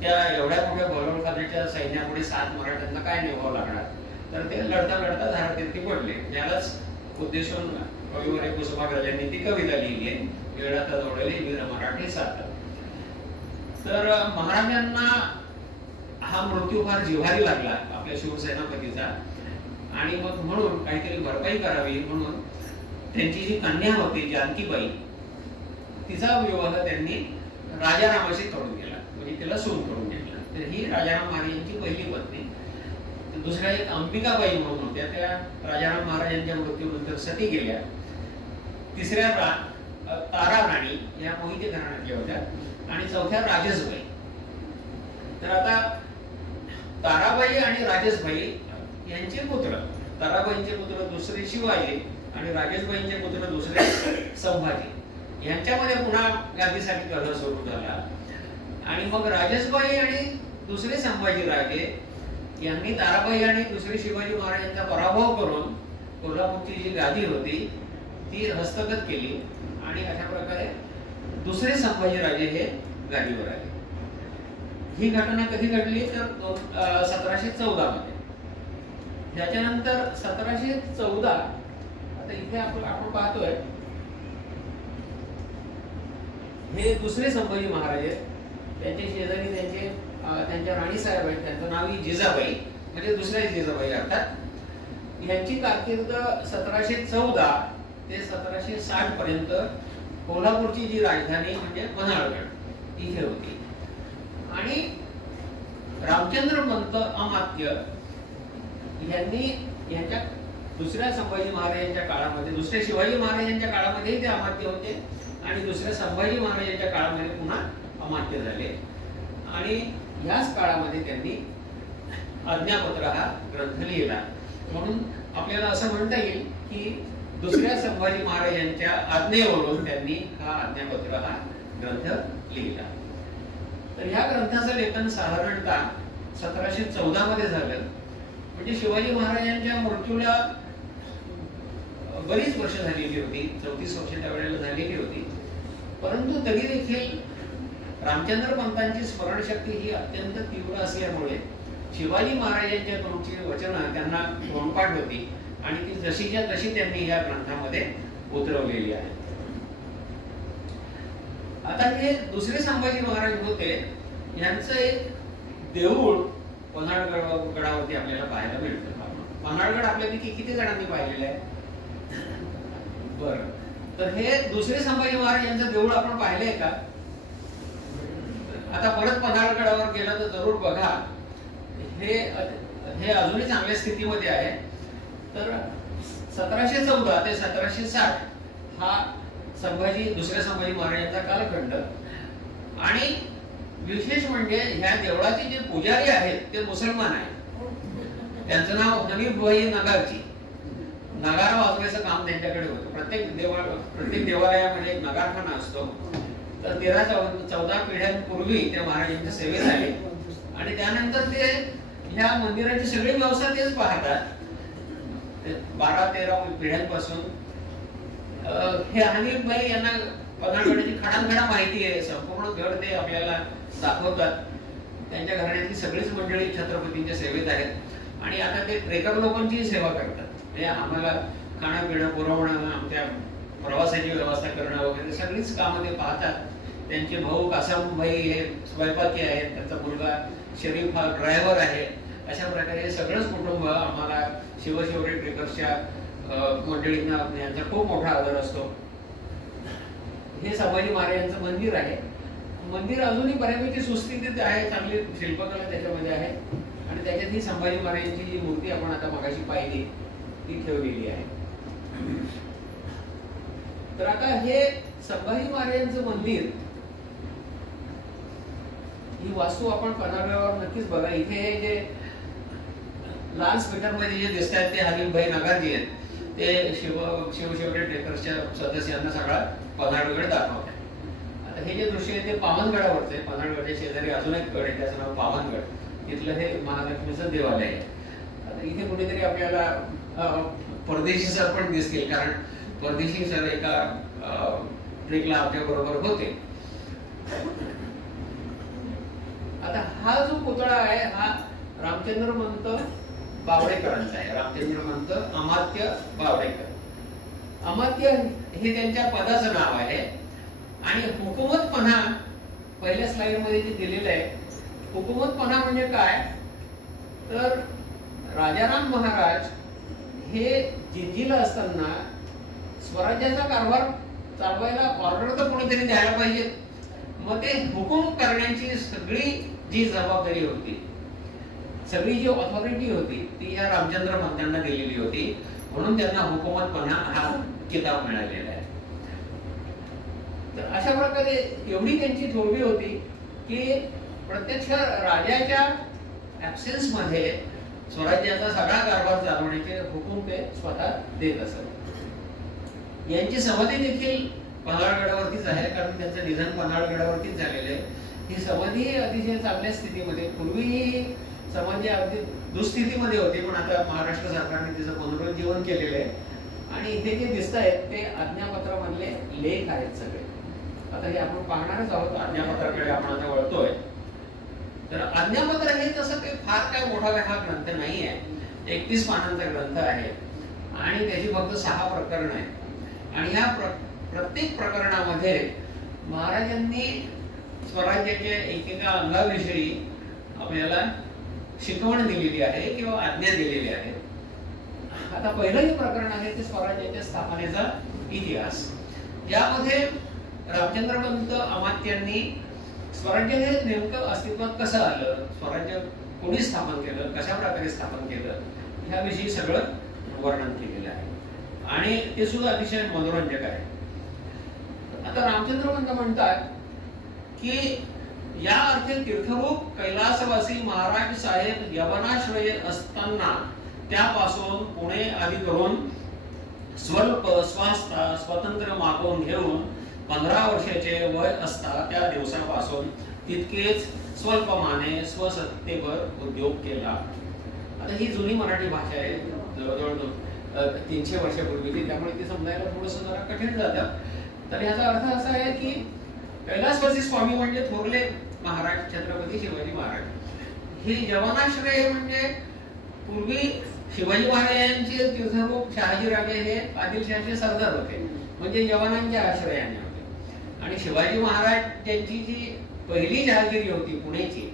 त्या एवढ्या मोठ्या बहलोल खानाच्या सैन्यापुढे 7 मराठ्यांना काय निभावं लागणार, तर ते लढता लढता धारातीर्थी पडले. ज्यालाच उद्देशून कविवर्य कुसुमाग्रजांनी ती कविता लिहिली आहे, वेडात दौडले वीर मराठे सातत. तर महाराजांना हा मृत्यू फार जिव्हारी लागला आपल्या शिवसेनापतीचा आणि मग म्हणून काहीतरी भरपाई करावी म्हणून त्यांची जी कन्या होती जानकीबाई तिचा विवाह त्यांनी राजारामाशी करून केला, म्हणजे तिला सून करून घेतला. तर ही राजाराम महाराजांची पहिली पत्नी. दुसऱ्या एक अंबिकाबाई म्हणून होत्या, त्या राजाराम महाराजांच्या मृत्यूनंतर सती गेल्या. तिसऱ्या तारा राणी या मोहिते घराण्यातल्या होत्या आणि चौथ्या राजेशबाई. तर आता ताराबाई आणि राजेशबाई यांचे पुत्र, ताराबाईंचे पुत्र दुसरे शिवाजी आणि राजेशबाईंचे पुत्र दुसरे संभाजी, यांच्यामध्ये पुन्हा गादीसाठी कलह सुरू झाला आणि मग राजेशबाई आणि दुसरे संभाजी राजे यांनी ताराबाई आणि दुसरे शिवाजी महाराजांचा पराभव करून कोल्हापूरची जी गादी होती ती हस्तगत केली आणि अशा प्रकारे दुसरे संभाजी राजे हे गादीवर आले. ही घटना कधी घडली तर 1714 मध्ये. त्याच्यानंतर 1714 आता इथे आपण पाहतोय हे दुसरे संभाजी महाराज आहेत. त्यांच्या शेजारी त्यांच्या राणी साहेब आहेत, त्यांचं नाव जिजाबाई म्हणजे दुसऱ्या जिजाबाई अर्थात. यांची कारकीर्द 1714 ते 1760 पर्यंत कोल्हापूरची जी राजधानी म्हणजे पन्हाळगड इथे होती आणि रामचंद्रपंत अमात्य यांनी यांच्या दुसऱ्या संभाजी महाराजांच्या काळामध्ये, दुसऱ्या शिवाजी महाराजांच्या काळामध्ये ते अमात्य होते आणि दुसऱ्या संभाजी महाराजांच्या काळामध्ये पुन्हा अमात्य झाले आणि याच काळामध्ये त्यांनी आज्ञापत्र हा ग्रंथ लिहिला. म्हणून आपल्याला असं म्हणता येईल की दुसऱ्या संभाजी महाराजांच्या आज्ञेवरून त्यांनी हा आज्ञापत्र हा ग्रंथ लिहिला. तर ह्या ग्रंथाचं लेखन साधारणतः 1714 मध्ये झालं म्हणजे शिवाजी महाराजांच्या मृत्यूला बरीच वर्ष झालेली होती, 34 वर्ष त्यावेळेला झालेली होती. परंतु तरी देखील रामचंद्र पंतांची स्मरणशक्ती ही अत्यंत तीव्र असल्यामुळे शिवाजी महाराजांच्या तुमची वचनं त्यांना तोंडपाठ होती आणि ती जशीच्या तशी त्यांनी या ग्रंथामध्ये उतरवलेली आहे. आता हे दुसरे संभाजी महाराज होते, यांचं एक देऊळ पन्हाळगडावरती आपल्याला पाहायला मिळतं. पन्हाळगड आपल्यापैकी किती जणांनी पाहिलेलं आहे? बरं, तर हे दुसरे संभाजी महाराज यांचं देऊळ आपण पाहिलंय का? आता परत पन्हाळगडावर गेला तर जरूर बघा. हे अजूनही चांगल्या स्थितीमध्ये आहे. तर 1714 ते 1760 हा दुसऱ्या संभाजी महाराजांचा कालखंड. आणि विशेष म्हणजे ह्या देवळाचे जे पुजारी आहेत ते मुसलमान आहेत. त्यांचं नाव हनीफ भाई नगारची. नगारा वाजवायचं काम त्यांच्याकडे होतं. प्रत्येक देवालयामध्ये एक नगारखाना असतो. तर 13-14 पिढ्यांपूर्वी त्या महाराजांच्या सेवेत आले आणि त्यानंतर ते ह्या मंदिराची सगळी व्यवस्था तेच पाहतात. 12-13 पिढ्यांपासून हे हनीफ भाई यांना पन्हाळगडाची खडानखडा माहिती आहे. संपूर्ण गड ते आपल्याला दाखवतात. त्यांच्या घराण्यातली सगळीच मंडळी छत्रपतींच्या सेवेत आहेत आणि आता ते ट्रेकर लोकांची सेवा करतात. म्हणजे आम्हाला खाणं पिणं पुरवणं, आमच्या प्रवासाची व्यवस्था करणं वगैरे सगळीच कामं ते पाहतात. त्यांचे भाऊ कासम भाई हे स्वयंपाकी आहेत, त्यांचा मुलगा शरीफ हा ड्रायव्हर आहे. अशा प्रकारे सगळंच कुटुंब आम्हाला शिवशिवरे ट्रेकर्सच्या मंडळींना यांचा खूप मोठा आदर असतो. हे संभाजी महाराजांचं मंदिर आहे. मंदिर अजूनही बऱ्यापैकी सुस्थितीत आहे, चांगली शिल्पकला त्याच्यामध्ये आहे आणि त्याच्यात ही संभाजी महाराजांची जी मूर्ती आपण आता मगाशी पाहिली ती ठेवलेली आहे. तर आता हे संभाजी महाराजांचं मंदिर, ही वास्तू आपण पन्हाळगडावर नक्कीच बघा. इथे हे जे लाल स्पीकर मध्ये जे दिसत आहेत ते हनीफ भाई नगारजी आहेत. ते शिवशिवरे ट्रेकर्सच्या सदस्यांना सगळा पन्हाळगड दाखवतात. आता हे जे दृश्य आहे ते पावनगडावरचं आहे. पन्हाळगडच्या शेजारी अजून एक गड आहे, त्याचं नाव पावनगड. तिथलं हे महालक्ष्मीचं देवालय आहे. आता इथे कुठेतरी आपल्याला परदेशी सर पण दिसतील, कारण परदेशी सर एका ट्रेकला आपल्या बरोबर होते. आता हा जो पुतळा आहे हा रामचंद्र पंत बावडेकरांचा आहे. रामचंद्र पंत अमात्य बावडेकर. अमात्य हे त्यांच्या पदाचं नाव आहे. आणि हुकूमतपणा पहिल्या स्लाइड मध्ये जे दिलेलं आहे, हुकूमतपणा म्हणजे काय, तर राजाराम महाराज हे जिंजीला असताना स्वराज्याचा कारभार चालवायला ऑर्डर तर कोणीतरी द्यायला पाहिजे. मग ते हुकूम करण्याची सगळी जी जबाबदारी होती, सगळी जी ऑथॉरिटी होती ती या रामचंद्र पंतांना दिलेली होती. म्हणून त्यांना हुकूमतपणा हा किताब मिळालेला आहे. तर अशा प्रकारे एवढी त्यांची थोरवी होती की प्रत्यक्ष राजाच्या ऍब्सेन्स मध्ये स्वराज्याचा सगळा कारभार चालवण्याचे हुकूम ते स्वतः देत असत. यांची समाधी देखील पन्हाळगडावरतीच आहे, कारण त्यांचं निधन पन्हाळगडावरतीच झालेलं आहे. ही समाधी अतिशय चांगल्या स्थितीमध्ये, पूर्वी समाधी अगदी दुस्थितीमध्ये होती, पण आता महाराष्ट्र सरकारने तिचं पुनरुज्जीवन केलेलं आहे. आणि इथे जे दिसत आहेत ते आज्ञापत्रामधले लेख आहेत सगळे. आता हे आपण पाहणारच आहोत. आज्ञापत्राकडे आपण आता वळतोय. तर आज्ञापत्र हे तसं काही फार काय मोठा हा ग्रंथ नाही आहे. 31 पानांचा ग्रंथ आहे आणि त्याची फक्त 6 प्रकरण आहेत. आणि ह्या प्रत्येक प्रकरणामध्ये महाराजांनी स्वराज्याच्या एकेका अंगाविषयी आपल्याला शिकवण दिलेली आहे किंवा आज्ञा दिलेली आहे. आता पहिलं जे प्रकरण आहे ते स्वराज्याच्या स्थापनेचा इतिहास. यामध्ये रामचंद्रपंत अमात्यांनी स्वराज्य हे नेमकं अस्तित्वात कसं आलं, स्वराज्य कोणी स्थापन केलं, कशा प्रकारे स्थापन केलं, ह्याविषयी सगळं वर्णन केलेलं आहे आणि ते सुद्धा अतिशय मनोरंजक आहे. आता रामचंद्रपंत म्हणतात की या अर्थी तीर्थरूप कैलासवासी महाराज साहेब यवनाश्रय असताना त्यापासून पुणे आदी करून स्वल्प स्वास्था स्वतंत्र मागून घेऊन 15 वर्षाचे वय असता त्या दिवसापासून तितकेच स्वल्पमाने स्वसत्तेवर उद्योग केला. आता ही जुनी मराठी भाषा आहे, जवळजवळ 300 वर्षापूर्वीची, त्यामुळे ती समजायला थोडंसं जरा कठीण जातं. तर ह्याचा अर्थ असा आहे की कैलासवासी स्वामी म्हणजे थोरले महाराज छत्रपती शिवाजी महाराज. हे यवनाश्रय म्हणजे पूर्वी शिवाजी महाराजांचे तीर्थरूप शहाजीराजे हे आदिलशहाचे सरदार होते, म्हणजे यवनांच्या आश्रयाने होते. आणि शिवाजी महाराज यांची जी पहिली जहागिरी होती पुण्याची,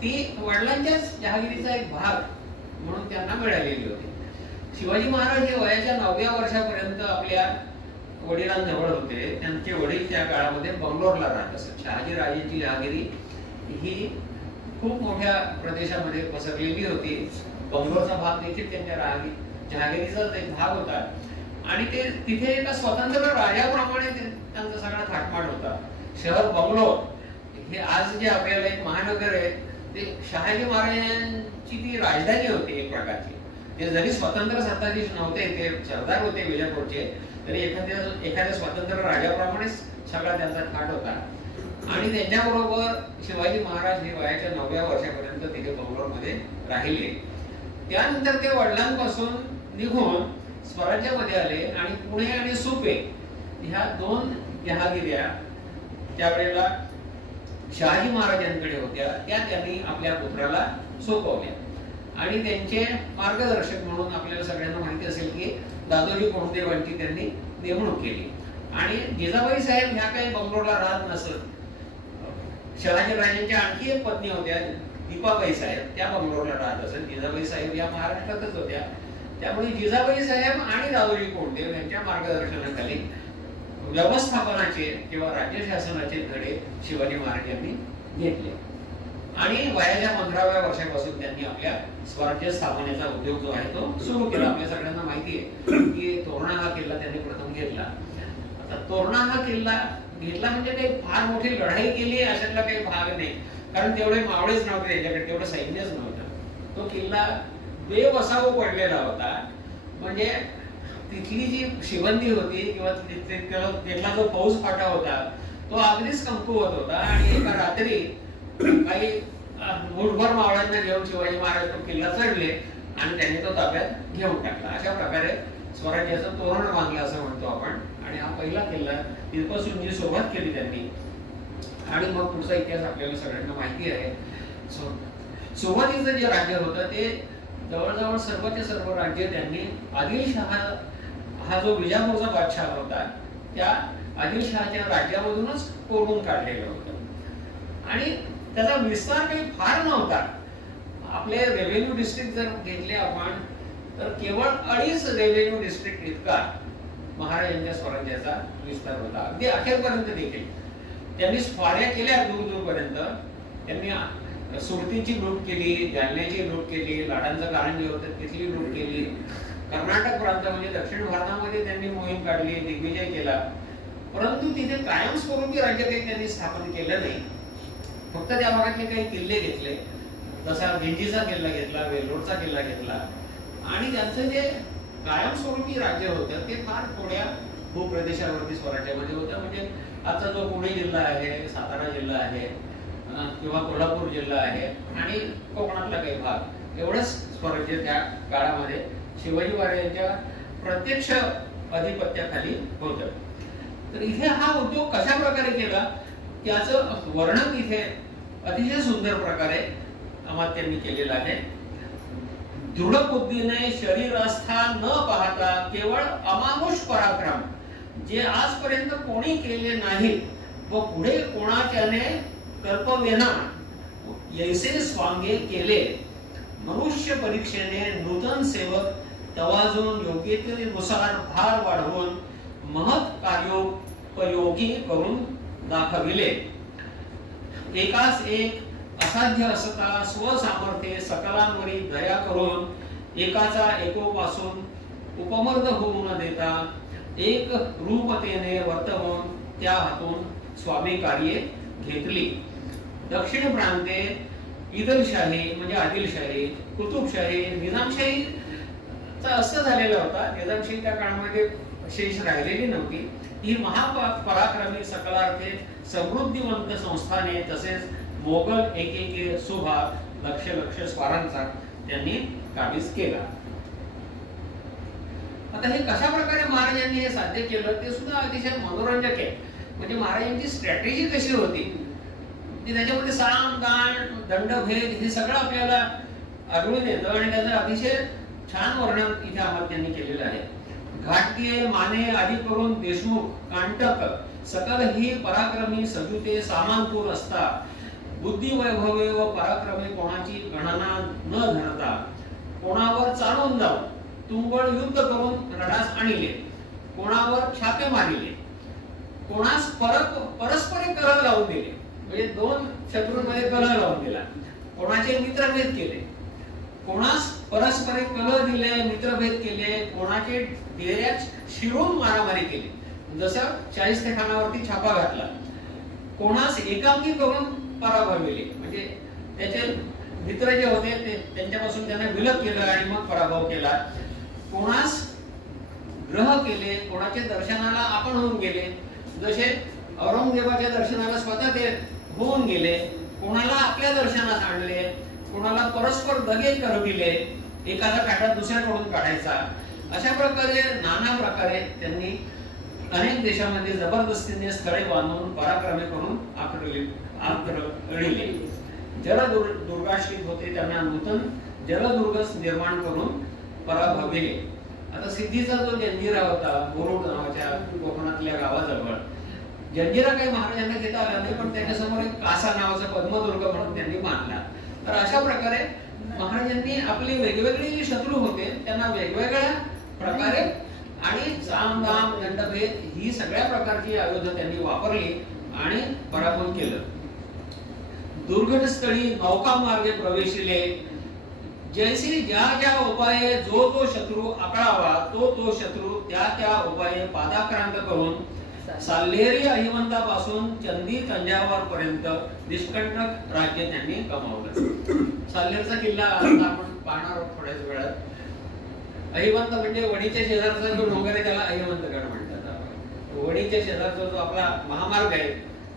ती वडिलांच्याच जहागिरीचा एक भाग म्हणून त्यांना मिळालेली होती. शिवाजी महाराज हे वयाच्या 9व्या वर्षापर्यंत आपल्या वडिलांजवळ होते. त्यांचे वडील त्या काळामध्ये बंगलोरला राहत असत. शहाजीराजेंची जहागिरी ही खूप मोठ्या प्रदेशामध्ये पसरलेली होती. बंगलोरचा भाग देखील त्यांच्या जहागिरीचाच एक भाग होता. आणि ते तिथे एका स्वतंत्र राजाप्रमाणे त्यांचा सगळा थाटमाट होता. शहर बंगलोर हे आज जे आपल्याला एक महानगर आहे, ते शहाजी महाराजांची ती राजधानी होती एक प्रकारची. ते जरी स्वतंत्र सत्ताधीश नव्हते, ते सरदार होते विजापूरचे, तरी एखाद्या स्वतंत्र राजाप्रमाणेच सगळा त्यांचा थाट होता. आणि त्यांच्याबरोबर शिवाजी महाराज हे वयाच्या 9व्या वर्षापर्यंत तिथे बंगलोरमध्ये राहिले. त्यानंतर ते वडिलांपासून निघून स्वराज्यामध्ये आले आणि पुणे आणि सुपे ह्या 2 जहागिऱ्या त्यावेळेला शहाजी महाराजांकडे होत्या, त्या त्यांनी आपल्या पुत्राला सोपवल्या. आणि त्यांचे मार्गदर्शक म्हणून आपल्याला सगळ्यांना माहिती असेल की दादोजी कोंडदेवांची त्यांनी नेमणूक केली. आणि जिजाबाई साहेब ह्या काही बंगलोरला राहत नसत. शहाजीराजांच्या आणखी एक पत्नी होत्या दीपाबाई साहेब, त्या बंगलोरला राहत असत. जिजाबाई साहेब या महाराष्ट्रातच होत्या. त्यामुळे जिजाबाई साहेब आणि दादोजी कोंडदेव यांच्या मार्गदर्शनाखाली व्यवस्थापनाचे किंवा राज्य शासनाचे धडे शिवाजी महाराजांनी घेतले. आणि वयाच्या 15व्या वर्षापासून त्यांनी आपल्या स्वराज्य स्थापनेचा उद्योग जो आहे तो सुरू केला. आपल्या सगळ्यांना माहिती आहे की तोरणा हा किल्ला त्यांनी प्रथम घेतला. आता तोरणा हा किल्ला घेतला म्हणजे काही फार मोठी लढाई केली अशातला काही भाग नाही, कारण तेवढे मावळेच नव्हते त्यांच्याकडे, तेवढं सैन्यच नव्हतं. तो किल्ला बेबसाव पडलेला होता. म्हणजे तिथली जी शिबंदी होती किंवा तिथला जो फौज फाटा होता तो अगदीच कमकुवत होता. आणि एका रात्री काही मुठभर मावळ्यांना घेऊन शिवाजी महाराज तो किल्ला चढले आणि त्यांनी तो ताब्यात घेऊन टाकला. अशा प्रकारे स्वराज्याचं तोरण बांधलं असं म्हणतो आपण. आणि हा पहिला किल्ला, तिथपासून जी सुरुवात केली त्यांनी, आणि मग पुढचा इतिहास आपल्याला सगळ्यांना माहिती आहे. सुरुवातीचं जे राज्य होतं ते जवळजवळ सर्वचे सर्व राज्य त्यांनी आदिलशहा हा जो विजापूरचा बादशाह होता त्या आदिलशहाच्या राज्यामधूनच कोरून काढलेलं होतं. आणि त्याचा विस्तार काही फार नव्हता. आपले रेव्हेन्यू डिस्ट्रिक्ट जर घेतले आपण तर केवळ 2.5 रेव्हेन्यू डिस्ट्रिक्ट इतका महाराजांच्या स्वराज्याचा विस्तार होता. अगदी अखेरपर्यंत देखील त्यांनी स्वाऱ्या केल्या दूर दूरपर्यंत. त्यांनी सुरतीची लूट केली, जालन्याची लूट केली, लाडांचं कारण जे होतं तिथली लूट केली. कर्नाटक प्रांत म्हणजे दक्षिण भारतामध्ये त्यांनी मोहीम काढली, दिग्विजय केला. परंतु तिथे कायमस्वरूपी राज्य काही त्यांनी स्थापन केलं नाही. फक्त त्या भागातले काही किल्ले घेतले, जसा गिंजीचा किल्ला घेतला, वेल्लोरचा किल्ला घेतला. आणि त्यांचं जे कायमस्वरूपी राज्य होतं ते फार थोड्या भूप्रदेशावरती स्वराज्यामध्ये होतं. म्हणजे आजचा जो पुणे जिल्हा आहे, सातारा जिल्हा आहे किंवा कोल्हापूर जिल्हा आहे आणि कोकणातला काही भाग, एवढंच स्वराज्य त्या काळामध्ये शिवाजी महाराजांच्या प्रत्यक्ष अधिपत्याखाली होतं. तर इथे हा उद्योग कशा प्रकारे केला त्याचं वर्णन इथे अतिशय सुंदर प्रकारे अमात्यांनी केलेलं आहे. दृढ बुद्धीने शरीरास्था न पाहता केवळ अमानुष पराक्रम जे आजपर्यंत कोणी केले नाही व पुढे कोणाच्याने कल्पवेना यैसे स्वांगे केले. मनुष्य परीक्षेने नूतन सेवक तवाजून योग्यतेनुसार भार वाढवून महत् कार्योपयोगी करून दाखविले. एकाच एक असाध्य असता स्वसामर्थ्ये सकलांवरी दया करून एकाचा एकोपासून उपमर्द होऊ न देता एक रूपतेने वर्तवून त्या हातून स्वामी कार्ये घेतली. दक्षिण प्रांते ईदलशाही म्हणजे आदिलशाही, कुतुबशाही, निजामशाहीचा अस्त झालेला होता. निजामशाही त्या काळामध्ये शेष राहिलेली नव्हती. ही महापराक्रमी सकलार्थे समृद्धिवंत संस्थाने तसेच मोगल एकेके सुभा लक्ष स्वारांचा त्यांनी काबीज केला. आता हे कशा प्रकारे महाराजांनी हे साध्य केलं ते सुद्धा अतिशय मनोरंजक आहे. म्हणजे महाराजांची स्ट्रॅटेजी कशी होती ती त्याच्यामध्ये साम दान दंडभेद हे सगळं आपल्याला आढळून येतं आणि त्याचं अतिशय छान वर्णन इथे आम्हाला त्यांनी केलेलं आहे. घाटगे माने आदी करून देशमुख कांटक सकल ही पराक्रमी सजुते सामानपूर असता बुद्धी वैभवे व पराक्रमी कोणाची गणना न धरता कोणावर चालून जाऊन तुंबळ युद्ध करून रडास आणले, कोणावर छापे मारिले, कोणास परस्परे कलह लावून दिले. म्हणजे दोन शत्रूंमध्ये कलह लावून दिला, कोणाचे मित्रभेद केले, कोणास परस्परे कलह दिले, मित्रभेद केले, कोणाचे डेऱ्यात शिरून मारामारी केली, जसं शाहिस्तेखानावरती छापा घातला, कोणास एकांकी करून पराभविले. म्हणजे त्याचे मित्र जे होते ते त्यांच्यापासून त्यांना विलग केलं आणि मग पराभव केला. कोणास ग्रह केले, कोणाचे दर्शनाला आपण होऊन गेले, जसे औरंगजेबाच्या दर्शनाला स्वतः ते होऊन गेले, कोणाला आपल्या दर्शनात आणले, कोणाला परस्पर दगे करविले, एखादा काटा दुसऱ्याकडून काढायचा. अशा प्रकारे नाना प्रकारे त्यांनी अनेक देशामध्ये जबरदस्तीने स्थळे बांधून पराक्रमे करून आक्रळले. जलदुर्गाश्रित होते त्यांना नूतन जलदुर्ग निर्माण करून पराभविले. आता सिद्धीचा जो जंजिरा होता बोरुड नावाच्या कोकणातल्या गावाजवळ, जंजिरा काही महाराजांना घेता आला नाही, पण त्याच्यासमोर एक कासा नावाचा पद्मदुर्ग म्हणून त्यांनी बांधला. तर अशा प्रकारे महाराजांनी आपले वेगवेगळे जे शत्रू होते त्यांना वेगवेगळ्या प्रकारे आणि साम दाम दंडभेद ही सगळ्या प्रकारची आयुध त्यांनी वापरली आणि पराभव केलं. दुर्घट स्थळी नौका मार्गे प्रवेशिले, जैसी ज्या ज्या उपाये जो तो शत्रू आकळावा तो तो शत्रू त्या त्या उपाये पादाक्रांत करून साल्हेरी अहिमंतापासून चंदी तंजावर पर्यंत निष्कंटक राज्य त्यांनी कमावलं. साल्हेरचा किल्ला आपण पाहणार आहोत थोड्याच वेळात. अहिमंत म्हणजे वणीच्या शेजारचा जो डोंगर आहे त्याला अहिमंतगड म्हणतात. वणीच्या शेजारचा जो आपला महामार्ग आहे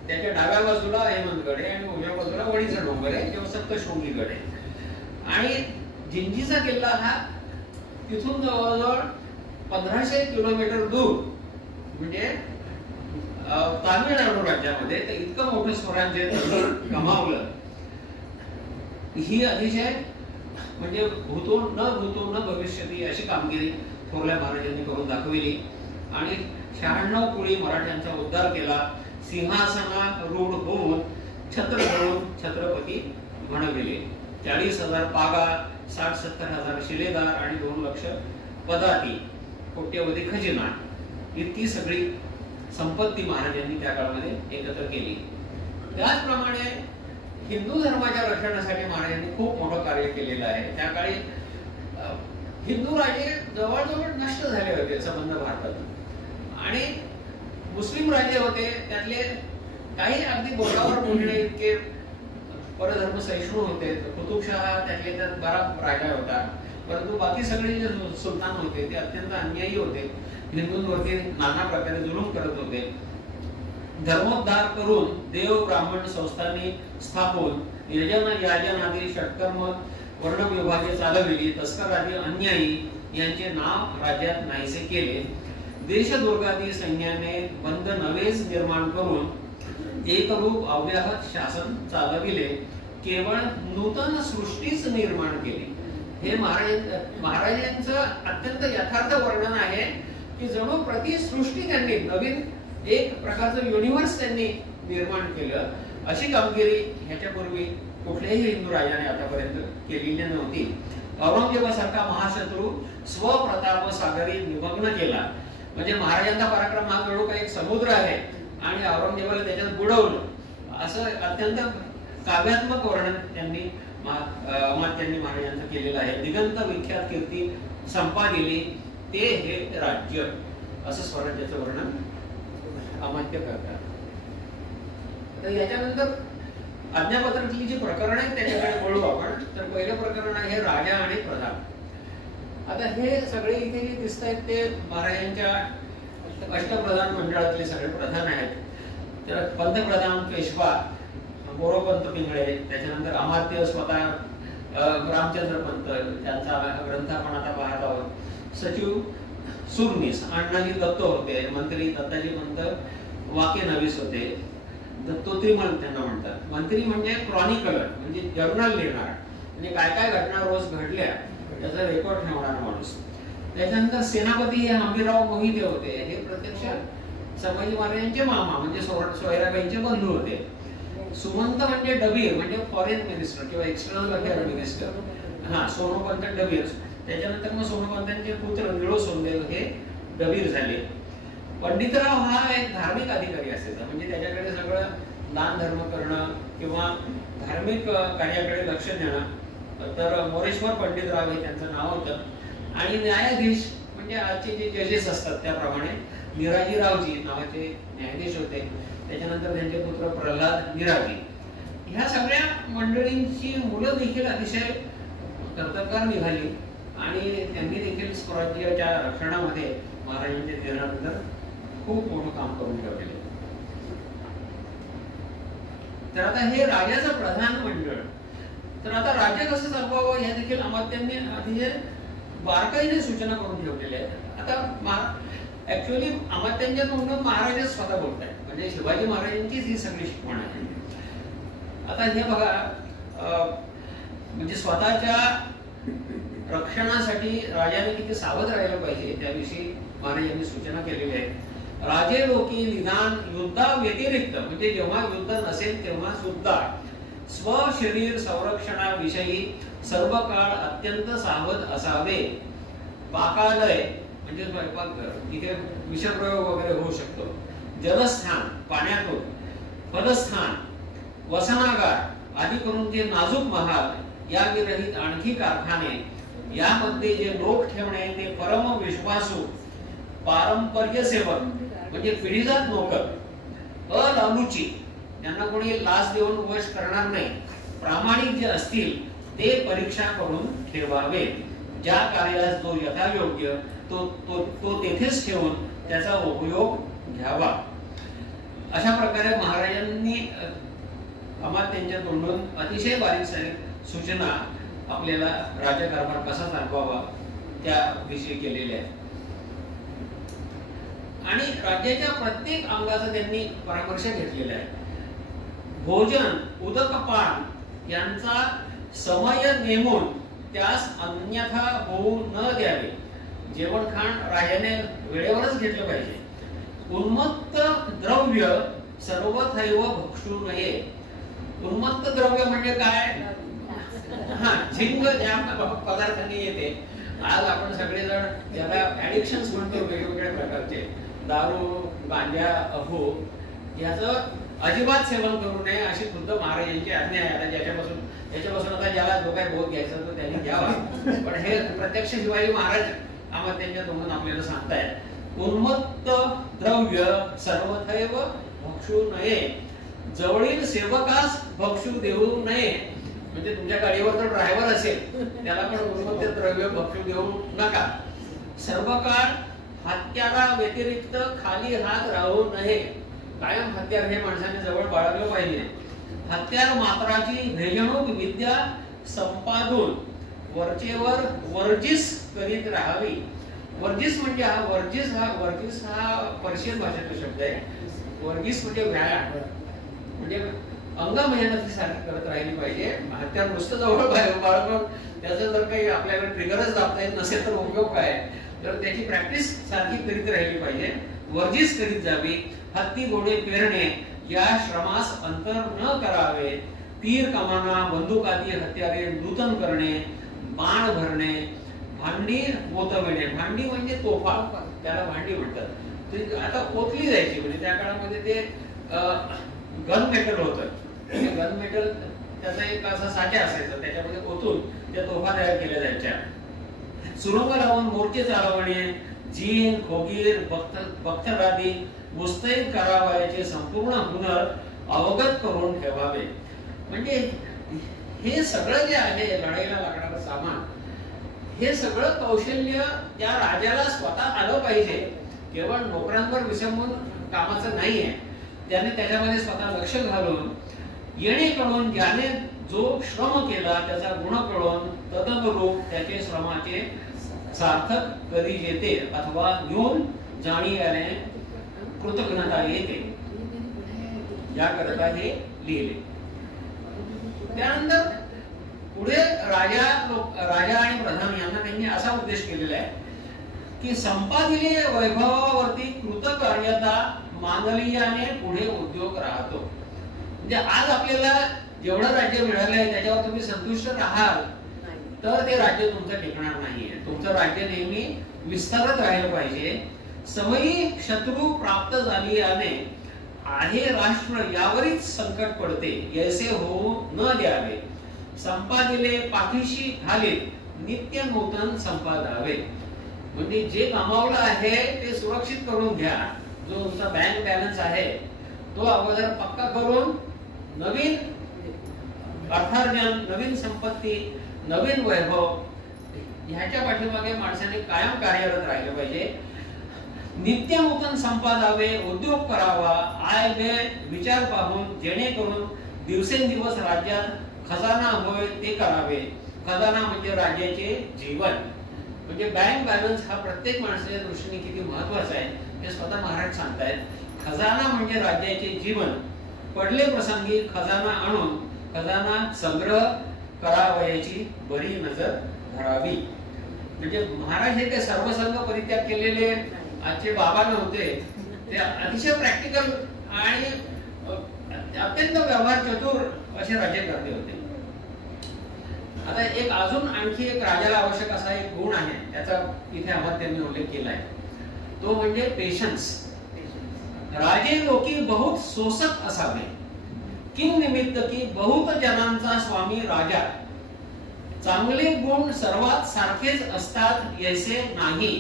त्याच्या डाव्या बाजूला अहिमंतगड आहे आणि उजव्या बाजूला वणीचा डोंगर आहे किंवा सप्तशृंगीगड आहे. आणि जिंजीचा किल्ला हा तिथून जवळजवळ 1500 किलोमीटर दूर म्हणजे तामिळनाडू राज्यामध्ये ते इतकं मोठं स्वराज्य कमावलं. ही अतिशय म्हणजे भूतो न भविष्यती अशी कामगिरी थोरल्या महाराजांनी करून दाखविली आणि 96 कुळी मराठ्यांचा उद्धार केला. सिंहासना रूढ होऊन छत्र धरून छत्रपती म्हणविले. 40,000 पागा, 60-70 हजार शिलेदार आणि 2 लक्ष पदाती, कोट्यवधी खजिना इतकी सगळी संपत्ती महाराजांनी त्या काळामध्ये एकत्र केली. त्याचप्रमाणे हिंदू धर्माच्या रक्षणासाठी महाराजांनी खूप मोठं कार्य केलेलं आहे. त्या काळी हिंदू राजे जवळजवळ नष्ट झाले होते संबंध भारतात आणि मुस्लिम राज्य होते त्यातले काही अगदी बोटावर बोलणे इतके परधर्म सहिष्णू होते. कुतुबशाह त्यातले त्यात बरा राजा होता, परंतु बाकी सगळे जे सुलतान होते ते अत्यंत अन्यायी होते. हिंदूंवरती नाना प्रकारे जुलूम करत होते. धर्मोद्धार करून देव ब्राह्मण संस्थांनी स्थापून यजन याजन आदी षटकर्म वर्ण विभागे चालविली. तस्कर आदी अन्यायी यांचे नाव राज्यात नाहीसे केले. देशदुर्गादी सैन्याने बंद नवेच निर्माण करून एकरूप अव्याहत शासन चालविले. केवळ नूतन सृष्टीच निर्माण केली. हे महाराजांचं अत्यंत यथार्थ वर्णन आहे की जणू प्रति सृष्टी त्यांनी नवीन एक प्रकारचं युनिव्हर्स त्यांनी निर्माण केलं. अशी कामगिरी ह्याच्यापूर्वी कुठल्याही हिंदू राजाने आतापर्यंत केलेली नव्हती. औरंगजेबासारखा महाशत्रू स्वप्रताप सागरी निमग्न केला. म्हणजे महाराजांचा पराक्रम हा जणू काही एक समुद्र आहे आणि औरंगजेबाला त्याच्यात बुडवलं असं अत्यंत काव्यात्मक वर्णन त्यांनी महाराजांचं केलेलं आहे. दिगंत विख्यात कीर्ती संपादिली ते हे राज्य असं स्वराज्याचं वर्णन अमात्य करतात. तर याच्यानंतर आज्ञापत्रातली जी प्रकरण आहेत त्याच्याकडे वळू आपण. तर पहिलं प्रकरण आहे राजा आणि प्रधान. आता हे सगळे इथे जे दिसत आहेत ते महाराजांच्या अष्टप्रधान मंडळातले सगळे प्रधान आहेत. तर पंतप्रधान पेशवा मोरोपंत पिंगळे, त्याच्यानंतर अमात्य स्वतः रामचंद्र पंत त्यांचा ग्रंथ आपण आता पाहत आहोत. सचिव सुरनीस अण्णाजी दत्त होते, मंत्री दत्ताजी पंत वाके नवीस होते, दत्तोत्रीमल त्यांना म्हणतात. मंत्री म्हणजे क्रॉनिकलर, म्हणजे जर्नल लिहिणार, म्हणजे काय काय घटना रोज घडल्या त्याचा रेकॉर्ड ठेवणारा माणूस. त्याच्यानंतर सेनापती हे हंबीरराव मोहिते होते, हे प्रत्यक्ष संभाजी महाराजांचे मामा म्हणजे सोयराबाईंचे बंधू होते. सुमंत म्हणजे डबीर, म्हणजे फॉरेन मिनिस्टर किंवा external affair minister, Sonopant Dabir. त्याच्यानंतर मग सोनोपंतांचे पुत्र निळो सोनदेव हे डबीर झाले. पंडितराव हा एक धार्मिक अधिकारी असायचा, म्हणजे त्याच्याकडे सगळं दान धर्म करणं किंवा धार्मिक कार्याकडे लक्ष देणं. तर मोरेश्वर पंडितराव हे त्यांचं नाव होतं. आणि न्यायाधीश म्हणजे आजचे जे जजेस असतात त्याप्रमाणे निराजीरावजी नावाचे न्यायाधीश होते. त्याच्यानंतर त्यांचे पुत्र प्रल्हाद निराजी. ह्या सगळ्या मंडळींची मुलं देखील अतिशय कर्तबगार निघाली आणि त्यांनी देखील स्वराज्याच्या रक्षणामध्ये महाराजांच्या जीवनानंतर खूप मोठं काम करून ठेवलेलं. तर आता हे राजाचं प्रधान मंडळ. तर आता राज्य कसं चालवावं या देखील अमात्यांनी अतिशय बारकाईने सूचना करून ठेवलेल्या आहेत. आता ऍक्च्युअली अमात्यांच्या तोंडून महाराजच स्वतः बोलत आहेत, म्हणजे शिवाजी महाराजांचीच ही सगळी शिकवण आहे. आता हे बघा, म्हणजे स्वतःच्या रक्षणासाठी राजाने किती सावध राहिलं पाहिजे त्याविषयी महाराजांनी सूचना केलेल्या आहेत. राजे लोकी निदान युद्धा व्यतिरिक्त, म्हणजे जेव्हा युद्ध नसेल तेव्हा सुद्धा स्वशरीर संरक्षणाविषयी सर्व काळ अत्यंत सावध असावे. पाकालय म्हणजे स्वयंपाकघर, इथे विषप्रयोग वगैरे होऊ शकतो. जलस्थान पाण्यातून, फलस्थान, वसनागार आदी करून जे नाजूक महाल या विरहित आणखी कारखाने, यामध्ये जे लोक ठेवणे ते परम विश्वासू पारंपर्य सेवक म्हणजे पिढीजात नोकर, अलालुची त्यांना कोणी लाच देऊन वश करणार नाही, प्रामाणिक जे असतील ते परीक्षा करून ठेवावे. ज्या कार्यास जो यथायोग्य तो तेथेच ठेवून त्याचा उपयोग घ्यावा. अशा प्रकारे महाराजांनी अमात्यांच्या तोंडून अतिशय बारीक सारीक सूचना आपल्याला राज्यकारभार कसा चालवावा त्याविषयी केलेल्या आहेत. आणि राज्याच्या प्रत्येक अंगाचा त्यांनी परामर्श घेतलेला आहे. भोजन, उदकपान यांचा समय नेमून त्यास अन्यथा होऊ न द्यावे. जेवण खाण राजाने वेळेवरच घेतलं पाहिजे. उन्मत्त द्रव्य सर्वथैव भक्षू नये. उन्मत्त द्रव्य म्हणजे काय? झिंग ज्या पदार्थांनी येते. आज आपण सगळेजण ज्याला ऍडिक्शन्स म्हणतो वेगवेगळ्या प्रकारचे, दारू, गांजा, अफू, याचं अजिबात सेवन करू नये अशी खुद्द महाराजांची आज्ञा आहे. आता याच्यापासून आता ज्याला जो काही बोध घ्यायचा तो त्यांनी घ्यावा. पण हे प्रत्यक्ष शिवाजी महाराज आम्हाला त्यांच्या तोंडून आपल्याला सांगतायत. उन्मत्त द्रव्य सर्वथैव भक्षू नये. जवळील सेवकास भक्षू देऊ नये. म्हणजे तुमच्या गाडीवर जर ड्रायव्हर असेल त्याला पण उन्मत्त द्रव्य भक्षू देऊ नका. सर्व काळ हत्यारा व्यतिरिक्त खाली हात राहू नये. कायम हत्यार हे माणसाने जवळ बाळगलं पाहिजे. हत्यार मात्राची भेजणूक विद्या संपादून वरचेवर वर्जिस करीत राहावी. वर्जिस म्हणजे वर्जिस हा पर्शियन भाषेचा शब्द आहे. वर्जिस म्हणजे व्यायाम, म्हणजे अंग मेहनती सारखी करत राहिली पाहिजे. हत्यार नुसतं जवळ बाळगून त्याचं जर काही आपल्याकडे ट्रिगरच दाबता येत नसेल तर उपयोग काय? तर त्याची प्रॅक्टिस सारखी करीत राहिली पाहिजे. वर्जिस करीत जावी. हत्ती घोडे पेरणे या श्रमास अंतर न करावे. तीर कमाना, बंदूक आदी हत्यारे नूतन करणे, बाण भरणे, भांडी ओतविणे. भांडी म्हणजे तोफा, त्याला भांडी म्हणतात. आता ओतली जायची, म्हणजे त्या काळामध्ये ते गन मेटल होतं. गन मेटल त्याचा एक असा साचा असायचा, त्याच्यामध्ये ओतून त्या तोफा तयार केल्या जायच्या. सुरुंग लावून मोर्चे चालवणे, जीन, खोगीर, बख्तरादी मुस्तैद करावयाचे संपूर्ण हुनर अवगत करून ठेवावे. म्हणजे हे सगळं जे आहे लढाईला लागणारं सामान, हे सगळं कौशल्य त्या राजाला स्वतः आलं पाहिजे. केवळ नोकरांवर विसंबून कामाचं नाहीये. त्याने त्याच्यामध्ये स्वतः लक्ष घालून येणेकडून ज्याने जो श्रम केला त्याचा गुण कळून तदनुरूप त्याचे श्रमाचे सार्थक कधी येते अथवा न्यून जाणीयाने कृतज्ञता येते, याकरता हे लिहिले. त्यानंतर पुढे राजा आणि प्रधान यांना त्यांनी असा उद्देश केलेला आहे की संपादिले वैभवावरती कृतकार्यता मानलीयाने पुढे उद्योग राहतो. म्हणजे आज आपल्याला जेवढं राज्य मिळालंय त्याच्यावर तुम्ही संतुष्ट राहाल तर ते राज्य तुमचं टिकणार नाहीये. तुमचं राज्य नेहमी विस्तारत राहिलं पाहिजे. समयी शत्रू प्राप्त झाल्याने आहे राष्ट्र यावरीच संकट पडते, ऐसे होऊ न द्यावे. संपादिले पाठीशी घालीत नित्य नूतन संपादावे. म्हणजे जे कमावलं आहे ते सुरक्षित करून घ्या. जो तुमचा बँक बॅलन्स आहे तो अगोदर पक्का करून नवीन अर्थार्जन, नवीन संपत्ती, नवीन वैभव ह्याच्या पाठीमागे माणसाने कायम कार्यरत राहिले पाहिजे. नित्य नूतन संपादावे, उद्योग करावा, आय व्यय विचार पाहून जेणेकरून दिवसेंदिवस राज्यात खजाना होय ते करावे. खजाना म्हणजे राज्याचे जीवन. म्हणजे बँक बॅलन्स हा प्रत्येक माणसाच्या दृष्टीने किती महत्वाचा आहे हे स्वतः महाराज सांगतायत. खजाना म्हणजे राज्याचे जीवन. पडले प्रसंगी खजाना आणून खजाना संग्रह करावयाची बरी नजर धरावी. म्हणजे महाराज हे ते सर्वसंग परित्याग केलेले आजचे बाबा नव्हते. ते अतिशय प्रॅक्टिकल आणि अत्यंत व्यवहार चतुर असे राज्यकर्ते होते. आता एक अजून आणखी एक राजाला आवश्यक असा एक गुण आहे, त्याचा इथे आम्हाला त्यांनी उल्लेख केला आहे. तो म्हणजे पेशन्स. राजे लोकी बहुत सोसक असावे, किम निमित्त की बहुत जनांचा स्वामी राजा. चांगले गुण सर्वात सारखेच असतात ऐसे नाही,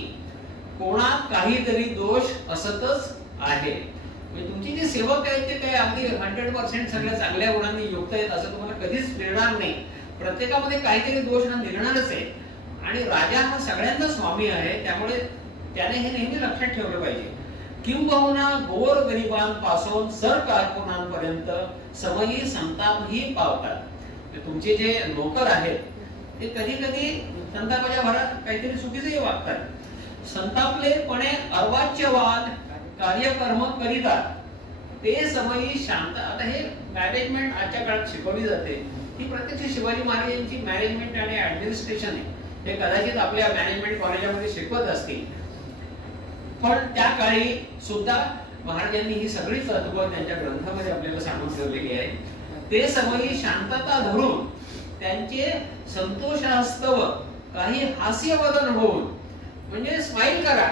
कोणात काहीतरी दोष असतच आहे. म्हणजे तुमची जी सेवक आहेत ते काय अगदी 100% सगळ्या चांगल्या गुणांनी युक्त आहेत असं तुम्हाला कधीच मिळणार नाही. प्रत्येकामध्ये काहीतरी दोष हा निघणारच आहे. आणि राजा हा सगळ्यांचा स्वामी आहे, त्यामुळे त्याने हे नेहमी लक्षात ठेवलं पाहिजे. किंबहुना गोर गरिबांपासून सर कारकुनांपर्यंत समयी संतापही पावतात. तुमचे जे नोकर आहेत ते कधी कधी संतापाच्या भरात काहीतरी चुकीचंही वागतात. संतापलेपणे अर्वाच्यवाद कार्यकर्म करीतात ते समयी शांत. आता हे मॅनेजमेंट आजच्या काळात शिकवली जाते. ही प्रत्यक्ष शिवाजी महाराजांची मॅनेजमेंट आणि ऍडमिनिस्ट्रेशन आहे. हे कदाचित आपल्या मॅनेजमेंट कॉलेजामध्ये शिकवत असतील, पण त्या काळी सुद्धा महाराजांनी ही सगळी तत्व त्यांच्या ग्रंथामध्ये आपल्याला सांगून ठेवलेली आहे. ते समयी शांतता धरून त्यांचे संतोषास्तव काही हास्यवदन होऊन, म्हणजे स्माइल करा.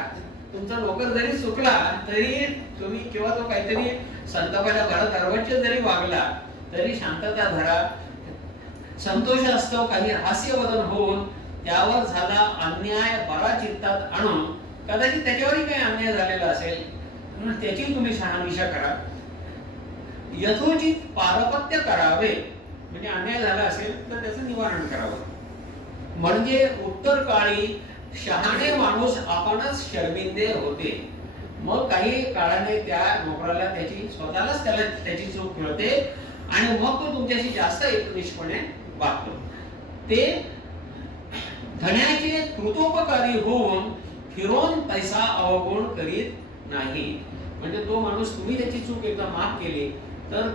तुमचा नोकर जरी चुकला तरी तुम्ही किंवा तो काहीतरी संतापाच्या भरात अर्वच्य जरी वागला तरी शांतता धरा. संतोषास्तव काही हास्यवदन होऊन त्यावर झाला अन्याय बरा चित्तात आणून, कदाचित त्याच्यावरही काही अन्याय झालेला असेल त्याची तुम्ही शहानिशा करा. यथोचित पारपत्य करावे, म्हणजे अन्याय झाला असेल तर त्याचं निवारण करावं. म्हणजे उत्तर काळी शहाणे माणूस आपणच शर्मिंदे होते. मग काही काळाने त्या नोकराला त्याची स्वतःलाच त्याला त्याची चूक कळते आणि मग तो तुमच्याशी जास्त एकनिष्ठपणे वागतो. ते धन्याचे कृतोपकारी होऊन फिरून पैसा अवगुण करीत नाही. म्हणजे तो माणूस तुम्ही त्याची चूक एकदा माफ केली तर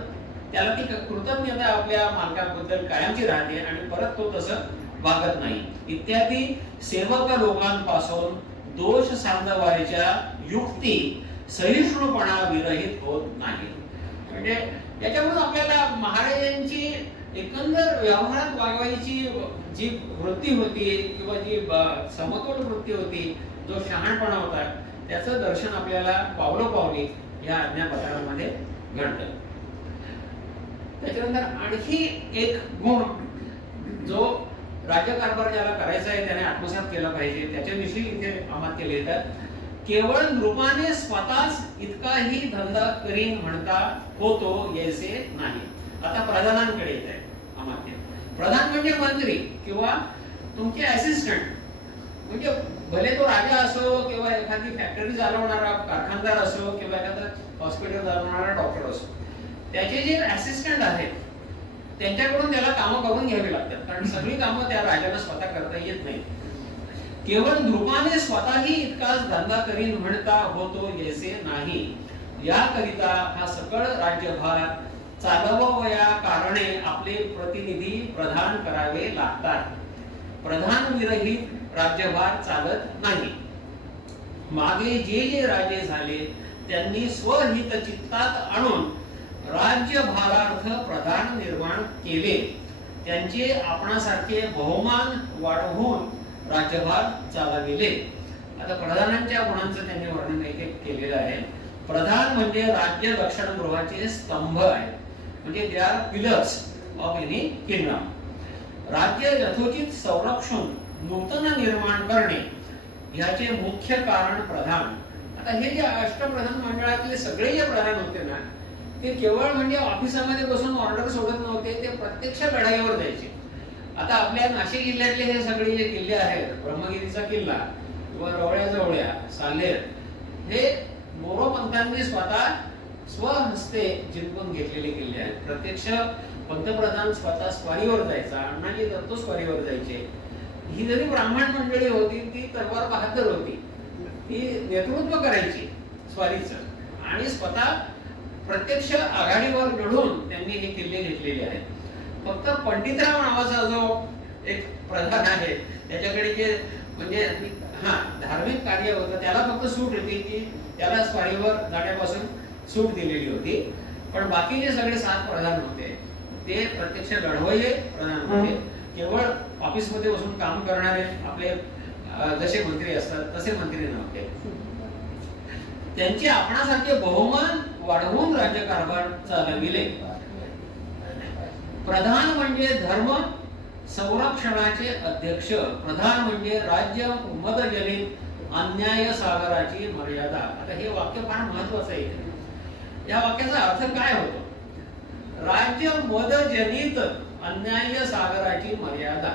त्याला ती कृतज्ञता आपल्या मालकाबद्दल कायमची राहते आणि परत तो तसं वागत नाही. इत्यादी सेवक लोकांपासून दोष सांगवायच्या युक्ती सहिष्णुपणा विरहित होत नाही. म्हणजे याच्यामुळे आपल्याला महाराजांची एकंदर व्यवहारात वागवायची जी वृत्ती होती किंवा जी समतोल वृत्ती होती, जो शहाणपणा होता, त्याचं दर्शन आपल्याला पावलोपावली या आज्ञापत्रामध्ये घडतं. त्याच्यानंतर आणखी एक गुण जो राज्यकारभार ज्याला करायचा आहे त्याने आत्मसात केला पाहिजे त्याच्याविषयी इथे अमात्य लिहितात. केवळ नृपाने स्वतःच इतकाही धंदा करीन म्हणता होतो ऐसे नाही. आता प्रधानांकडे येत आहे अमात्य. प्रधान म्हणजे मंत्री किंवा तुमचे असिस्टंट. म्हणजे भले तो राजा असो किंवा एखादी फॅक्टरी चालवणारा कारखानदार असो किंवा एखादा हॉस्पिटल चालवणारा डॉक्टर असो, त्याचे जे असिस्टंट आहेत त्यांच्याकडून त्याला कामं करून घ्यावी लागतात, कारण सगळी कामं त्या राजाला स्वतः करता येत नाही. केवळ नृपाने स्वतःही इतकाच धंदा करीन म्हणता होतो जैसे नाही. याकरिता हा सकळ राज्यभार चालवया कारणे आपले प्रतिनिधी प्रधान करावे लागतात. प्रधान विरहित राज्यभार चालत नाही. मागे जे जे राजे झाले त्यांनी स्वहित चित्तात आणून राज्यभारार्थ प्रधान निर्माण केले. त्यांचे आपणासारखे बहुमान वाढवून राज्यभार चालविले. आता प्रधानांच्या गुणांचं त्यांनी वर्णन एक केलेलं आहे. प्रधान म्हणजे राज्य लक्षणगृहाचे स्तंभ आहे, म्हणजे they are pillars of any kingdom. राज्य यथोचित संरक्षण नूतन निर्माण करणे ह्याचे मुख्य कारण प्रधान. आता हे जे अष्टप्रधान मंडळातले सगळे जे प्रधान होते ना, ते केवळ म्हणजे ऑफिसामध्ये बसून ऑर्डर सोडत नव्हते, ते प्रत्यक्ष लढाईवर जायचे. आता आपल्या नाशिक जिल्ह्यातले हे सगळे जे किल्ले आहेत, ब्रह्मगिरीचा किल्ला किंवा रवळ्या जवळ्या सालेर, हे मोरोपंतांनी स्वतः स्वहस्ते जिंकून घेतलेले किल्ले आहेत. प्रत्यक्ष पंतप्रधान स्वतः स्वारीवर जायचा, अण्णाजी दत्तो स्वारीवर जायचे. ही जरी ब्राह्मण मंडळी होती ती तलवार बहादर होती, ती नेतृत्व करायची स्वारीचं आणि स्वतः प्रत्यक्ष आघाडीवर लढून त्यांनी हे किल्ले घेतलेले आहेत. फक्त पंडितराव नावाचा जो एक प्रधान आहे त्याच्याकडे जे म्हणजे धार्मिक कार्य होतं त्याला फक्त सूट होती की त्याला स्वारीवर जाण्यापासून सूट दिलेली होती. पण बाकी जे सगळे 7 प्रधान होते ते प्रत्यक्ष लढवय्ये प्रधान होते. केवळ ऑफिसमध्ये बसून काम करणारे आपले जसे मंत्री असतात तसे मंत्री नव्हते. त्यांचे आपणासारखे बहुमान वाढवून राज्यकारभार चालविले. प्रधान म्हणजे धर्म संरक्षणाचे अध्यक्ष. प्रधान म्हणजे राज्य मदजनित अन्याय सागराची मर्यादा. आता हे वाक्य फार महत्वाचं आहे. या वाक्याचा अर्थ काय होतो? राज्य मदजनित अन्याय सागराची मर्यादा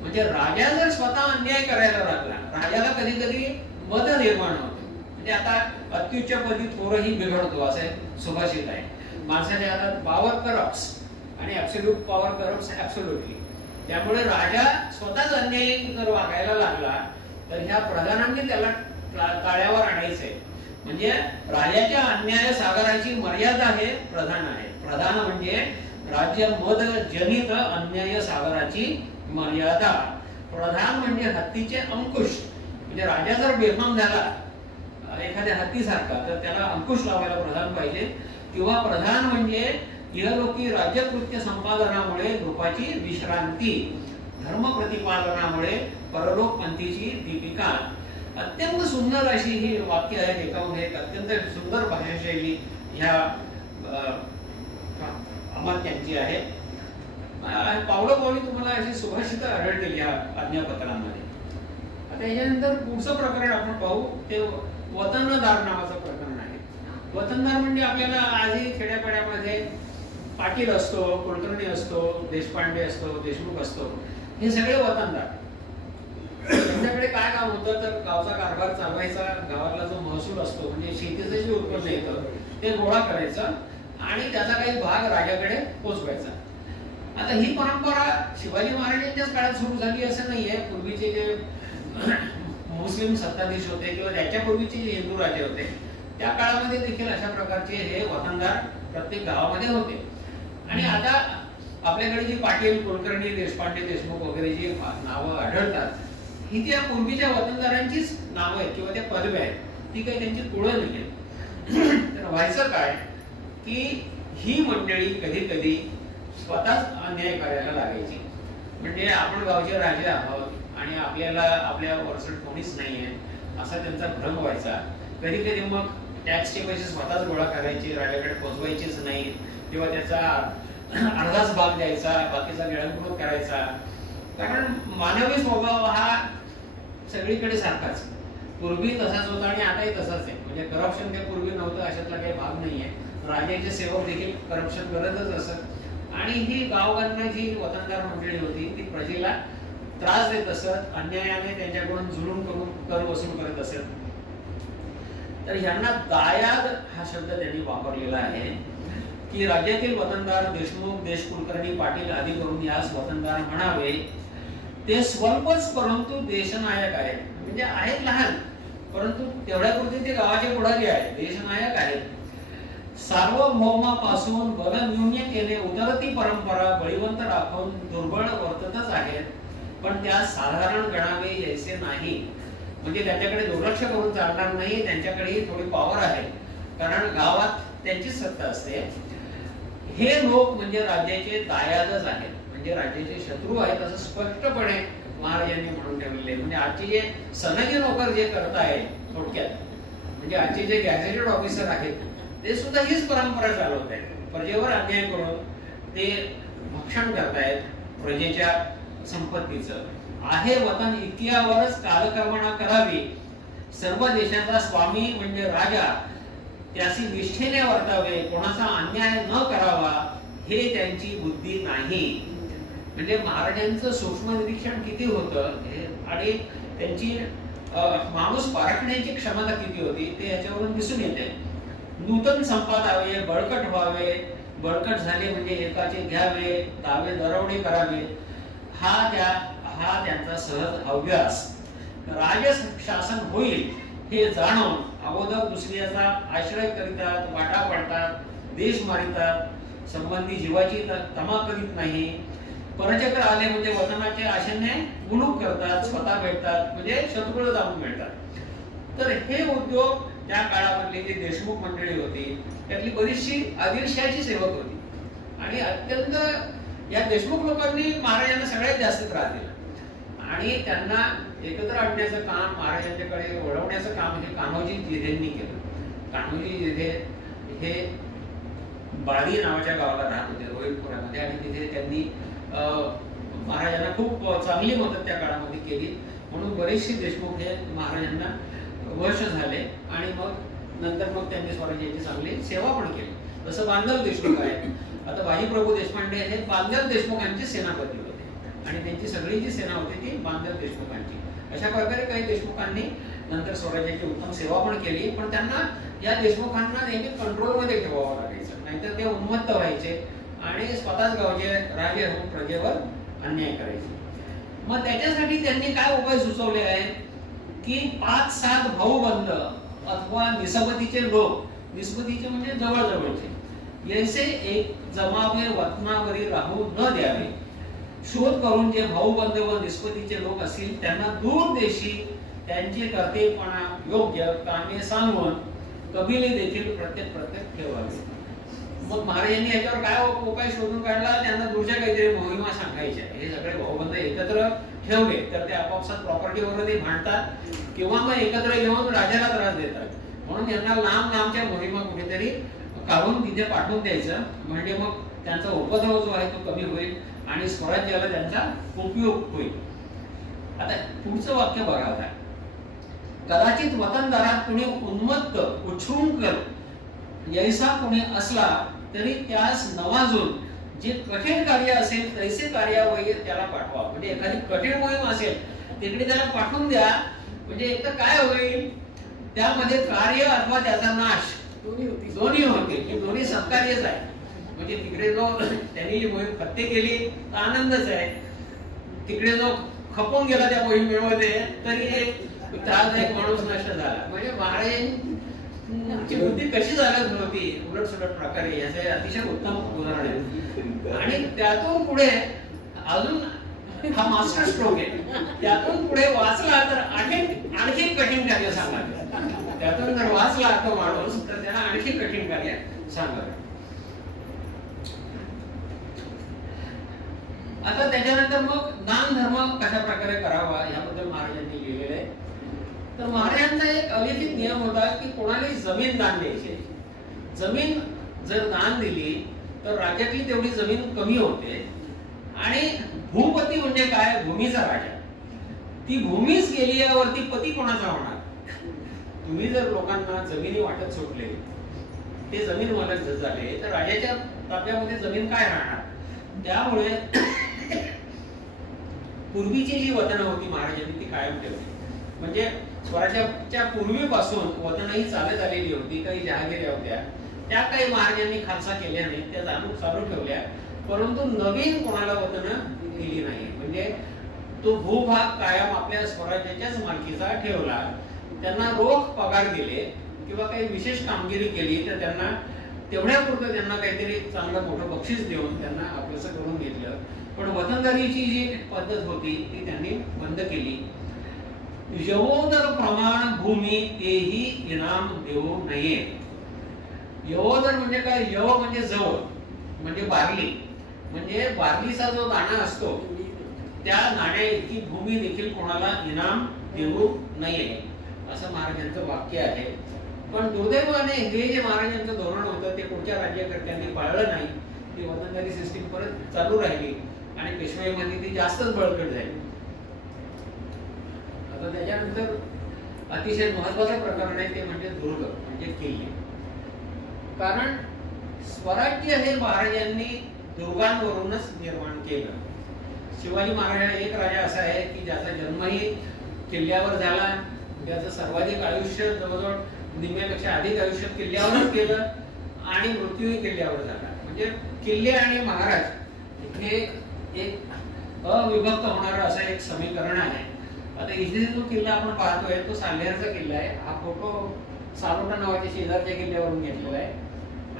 म्हणजे राजा जर स्वतः अन्याय करायला लागला, राजाला कधी कधी मद निर्माण होते. म्हणजे आता अत्युच्चपदी थोरही बिघडतो असं सुभाषित आहे. माणसाच्या हातात पॉवर करप्ट्स आणि ऍब्सोल्यूट पॉवर करप्ट्स ऍब्सोल्युटली. त्यामुळे राजा स्वतःच अन्याय जर वागायला लागला तर ह्या प्रधानांनी त्याला ताळ्यावर आणायचंय. म्हणजे राजाच्या अन्याय सागराची मर्यादा हे प्रधान आहे. प्रधान म्हणजे राज्य मद जनित अन्याय सागराची मर्यादा. प्रधान म्हणजे हत्तीचे अंकुश. म्हणजे राजा जर बेफाम झाला एखाद्या हत्तीसारखा तर त्याला अंकुश लावायला प्रधान पाहिजे. किंवा प्रधान म्हणजे इहलोकी राज्यकृत्य संपादनामुळे नृपाची विश्रांती, धर्म प्रतिपादनामुळे परलोक पंथीची दीपिका. अत्यंत सुंदर अशी ही वाक्य आहेत. एकाहून एक अत्यंत सुंदर भाषाशैली ह्या अमात्यांची आहे. पावलोपावली तुम्हाला अशी सुभाषित आढळतील या आज्ञापत्रांमध्ये. आता याच्यानंतर पुढचं प्रकरण आपण पाहू ते वतनदार नावाचं प्रकरण आहे. वतनदार म्हणजे आपल्याला आजही खेड्यापाड्यामध्ये पाटील असतो, कुलकर्णी असतो, देशपांडे असतो, देशमुख असतो, हे सगळे वतनदार. त्यांच्याकडे काय काम होतं तर गावचा कारभार चालवायचा. गावातला जो महसूल असतो म्हणजे शेतीचं जे उत्पन्न येतं ते गोळा करायचं आणि त्याचा काही भाग राजाकडे पोचवायचा. आता ही परंपरा शिवाजी महाराजांच्याच काळात सुरू झाली असं नाहीये. पूर्वीचे जे मुस्लिम सत्ताधीश होते किंवा त्याच्यापूर्वीचे जे हिंदू राजे होते त्या काळामध्ये देखील अशा प्रकारचे हे वतनदार प्रत्येक गावामध्ये होते. आणि आता आपल्याकडे जी पाटील, कुलकर्णी, देशपांडे, देशमुख वगैरे जी नावं आढळतात ही त्या पूर्वीच्या वतनदारांचीच नावं आहेत किंवा त्या पदव्या आहेत. ती काही त्यांची कुळं नाही. तर व्हायचं काय की ही मंडळी कधी कधी स्वतःच अन्याय करायला लागायची. म्हणजे आपण गावचे राजे आहोत आणि आपल्याला आपल्या वरचढ कोणीच नाहीये असा त्यांचा भ्रम व्हायचा. कधी कधी मग टॅक्सचे पैसे स्वतःच गोळा करायचे, राजाकडे पोहोचवायचेच नाही किंवा त्याचा अर्धाच भाग द्यायचा, बाकीचा गिळंकृत करायचा. कारण मानवी स्वभाव हा सगळीकडे सारखाच, पूर्वी तसाच होता आणि आताही तसाच आहे. म्हणजे करप्शन काही पूर्वी नव्हतं अशातला काही भाग नाहीये. राजाचे सेवक देखील करप्शन करतच असत. आणि ही गावगांना जी वतनदार मंडळी होती ती प्रजेला त्रास देत असत, अन्यायाने त्यांच्याकडून जुलूम करून कर वसूल करत असत. तर ह्यांना दायाद हा शब्द त्यांनी वापरलेला आहे. की राज्यातील वतनदार देशमुख, देशकुलकर्णी, पाटील आदी करून यास वतनदार म्हणावे. ते स्वल्पच परंतु देशनायक आहेत. म्हणजे आहेत लहान, परंतु तेवढ्यापुरते ते गावाचे पुढारी आहेत, देशनायक आहेत. सार्वभौमापासून बलन्यून्यतेने उतरती परंपरा बळीवंत राखून दुर्बळ वर्ततच आहेत, पण त्या साधारण गणावे यायचे नाही. म्हणजे त्यांच्याकडे दुर्लक्ष करून चालणार नाही, त्यांच्याकडे थोडी पॉवर आहे, कारण गावात त्यांची सत्ता असते. हे लोक म्हणजे राज्याचे दायादच आहेत, म्हणजे राज्याचे शत्रू आहेत असं स्पष्टपणे महाराजांनी म्हणून ठेवलेले. म्हणजे आजचे जे सनदी नोकर जे करतायत, थोडक्यात म्हणजे आजचे जे गॅझेटेड ऑफिसर आहेत ते सुद्धा हीच परंपरा चालवत आहेत. प्रजेवर अन्याय करून ते भक्षण करतायत प्रजेच्या संपत्तीचं. आहे वतन इतक्यावरच कालकर्मणा करावी. सर्व देशाचा स्वामी म्हणजे राजा त्याशी निष्ठेने वर्तावे, कोणाचा अन्याय न करावा हे त्यांची बुद्धी नाही. म्हणजे महाराजांचं सूक्ष्म निरीक्षण किती होतं आणि त्यांची माणूस पारखण्याची क्षमता किती होती ते याच्यावरून दिसून येते. नूतन संपादावे, बळकट व्हावे, बळकट झाले म्हणजे एकाचे घ्यावे, दावे दरवणे करावे, हा त्यांचा सहज हव्यास. राजशासन होईल हे जाणून अगोदर दुसऱ्याचा आश्रय करीतात, वाटा पडतात, देश मारितात, संबंधी जीवाची तमा करीत नाही. परचक्र आले म्हणजे वतनाचे आशेने मुलूक करतात, स्वतः भेटतात, म्हणजे शत्रूला जाऊन मिळतात. तर हे उद्योग त्या काळामधली जी देशमुख मंडळी होती त्यातली बरीचशी आदिलशाही सेवक होती आणि अत्यंत या देशमुख लोकांनी महाराजांना सगळ्यात जास्त त्रास दिला आणि त्यांना एकत्र आणण्याचं काम, महाराजांच्याकडे वळवण्याचं काम हे कान्होजी जिधेंनी केलं. कान्होजी जिधे हे बाळी नावाच्या गावाला राहत होते रोहितपुरामध्ये आणि तिथे त्यांनी महाराजांना खूप चांगली मदत त्या काळामध्ये केली. म्हणून बरेचसे देशमुख हे महाराजांना वर्ष झाले आणि नंतर त्यांनी स्वराज्याची चांगली सेवा पण केली. जसं बांधव देशमुख आहे. आता बाजीप्रभू देशपांडे हे बांधव देशमुखांचे सेनापती होते आणि त्यांची सगळी जी सेना होती ती बांधव देशमुखांची. अशा प्रकारे काही देशमुखांनी नंतर स्वराज्याची उत्तम सेवा पण केली, पण त्यांना या देशमुखांना नेहमी कंट्रोलमध्ये ठेवावं लागायचं, नाहीतर ते उन्मत्त व्हायचे आणि स्वतःच गावचे राजे होऊन प्रजेवर अन्याय करायचे. मग त्याच्यासाठी त्यांनी काय उपाय सुचवले आहेत की 5-7 भाऊबंद अथवा निसबतीचे लोक, निसबतीचे म्हणजे जवळजवळचे, याचे एक जमावे वतनावरी राहू न द्यावे. शोध करून जे भाऊबंद व निस्पतीचे लोक असतील त्यांना दूर देशी त्यांचे कर्तेपणा योग्य कामे सांगून कबिले देखील प्रत्येक ठेवावे. मग महाराजांनी याच्यावर काय उपाय शोधून काढला, त्यांना दूरच्या काहीतरी मोहिमा सांगायच्या. हे सगळे भाऊबंद एकत्र ठेवले तर ते आपापसात प्रॉपर्टीवरही भांडतात किंवा मग एकत्र येऊन राजाला त्रास देतात. म्हणून यांना लांबच्या मोहिमा कुठेतरी काढून तिथे पाठवून द्यायचं, म्हणजे मग त्यांचा उपद्रव जो आहे तो कमी होईल आणि स्वराज्याला त्यांचा उपयोग होईल. आता पुढचं वाक्य बघा. आता कदाचित वतनदारात कुणी उन्मत्त उच्छृंखल यैसा कुणी असला तरी त्यास नवाजून जे कठीण कार्य असेल तैसे कार्यावही त्याला पाठवा. म्हणजे एखादी कठीण मोहीम असेल तिकडे त्याला पाठवून द्या, म्हणजे एक तर काय होईल त्यामध्ये कार्य अथवा त्याचा नाश दोन्ही होतील, की दोन्ही सत्कार्यच आहे. म्हणजे तिकडे जो त्यांनी जी मोहीम फत्ते केली तर आनंदच आहे, तिकडे जो खपून गेला त्या मोहिमेमध्ये तरी एक त्रासदायक माणूस नष्ट झाला. म्हणजे महाराजांची बुद्धी कशी झाली होती उलटसुलट प्रकारे याचे अतिशय उत्तम उदाहरण आहे. आणि त्यातून पुढे अजून हा मास्टर स्ट्रोक आहे, त्यातून पुढे वाचला तर आणखी कठीण कार्य सांगावे. त्यातून जर वाचला तो माणूस तर त्याला आणखी कठीण कार्य सांगावे. आता त्याच्यानंतर मग दान धर्म कशा प्रकारे करावा याबद्दल महाराजांनी लिहिलेलं आहे. तर महाराजांचा एक अलिखित नियम होता की कोणालाही जमीन दान द्यायची. जमीन जर दान दिली तर राज्यातली तेवढी जमीन कमी होते आणि भूपती म्हणजे काय, भूमीचा राजा. ती भूमीच गेली यावरती पती कोणाचा होणार. तुम्ही जर लोकांना जमिनी वाटत सुटले, ते जमीन मालक झाले तर राजाच्या ताब्यामध्ये जमीन काय राहणार. त्यामुळे पूर्वीची जी वतनं होती महाराजांनी ती कायम ठेवली. म्हणजे स्वराज्याच्या पूर्वीपासून वतनही चालत आलेली होती. काही जहागिऱ्या होत्या त्या काही महाराजांनी खालसा केल्या नाही, त्या चालू ठेवल्या, परंतु नवीन कोणाला वतनं दिली नाही. म्हणजे तो भूभाग कायम आपल्या स्वराज्याच्याच मालकीचा ठेवला. त्यांना रोख पगार दिले किंवा काही विशेष कामगिरी केली तर त्यांना तेवढ्यापुरतं त्यांना काहीतरी चांगलं मोठं बक्षीस देऊन त्यांना आपलंसं करून घेतलं. पण वतनदारीची जी पद्धत होती ती त्यांनी बंद केली. यवोदर प्रमाण भूमी तेही इनाम देऊ नये. यवोदर म्हणजे काय? यव म्हणजे जव म्हणजे बार्ली, म्हणजे बार्लीचा जो दाणा असतो त्या नाण्या इतकी भूमी देखील कोणाला इनाम देऊ नये असं महाराजांचं वाक्य आहे. पण दुर्दैवाने हे जे महाराजांचं धोरण होतं ते पुढच्या राज्यकर्त्यांनी पाळलं नाही. ती वतनदारी सिस्टीम परत चालू राहिली आणि पेशवाईमध्ये ती जास्तच बळकट झाली. आता त्याच्यानंतर अतिशय महत्वाचं प्रकरण आहे ते म्हणजे दुर्ग म्हणजे किल्ले. कारण स्वराज्य हे महाराजांनी दुर्गांवरूनच निर्माण केलं. शिवाजी महाराज एक राजा असा आहे की ज्याचा जन्मही किल्ल्यावर झाला, त्याचं सर्वाधिक आयुष्य जवळजवळ निम्म्यापेक्षा अधिक आयुष्य किल्ल्यावरच केलं आणि मृत्यूही किल्ल्यावर झाला. म्हणजे किल्ले आणि महाराज हे एक अविभक्त होणारं असं एक समीकरण आहे. आता इथे जो किल्ला आपण पाहतोय तो साल्हेरचा किल्ला आहे. हा फोटो सालोटा नावाच्या शेजारच्या किल्ल्यावरून घेतलेला आहे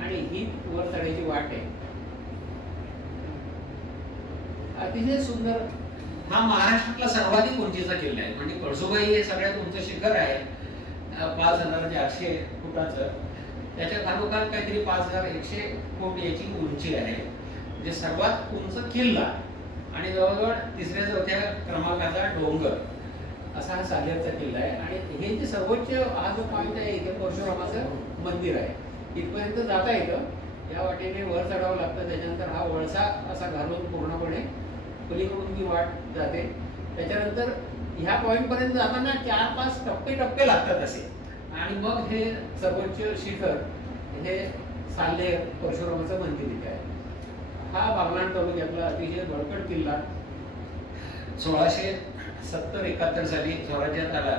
आणि ही वर चढायची वाट आहे. अतिशय सुंदर. हा महाराष्ट्रातला सर्वाधिक उंचीचा किल्ला आहे. म्हणजे कळसुबाई हे सगळ्यात उंच शिखर आहे 5800 फुटाचं. त्याच्या खालोखाल काहीतरी 5100 फूट याची उंची आहे. म्हणजे सर्वात उंच किल्ला आणि जवळजवळ तिसऱ्या चौथ्या क्रमांकाचा डोंगर असा हा साल्हेरचा किल्ला आहे. आणि हे जे सर्वोच्च हा जो पॉईंट आहे इथे परशुरामाचं मंदिर आहे. इथपर्यंत जाता येतं, या वाटेने वर चढावं लागतं. त्याच्यानंतर हा वळसा असा घालून पूर्णपणे पलीकडून ती वाट जाते. त्याच्यानंतर ह्या पॉइंट पर्यंत जाताना 4-5 टप्पे लागतात असे आणि मग हे सर्वोच्च शिखर हे साल्हेर परशुरामाचं मंदिर इथे आहे. हा बागलाण तालुक्यातला अतिशय बळकट किल्ला 1670-71 साली स्वराज्यात आला.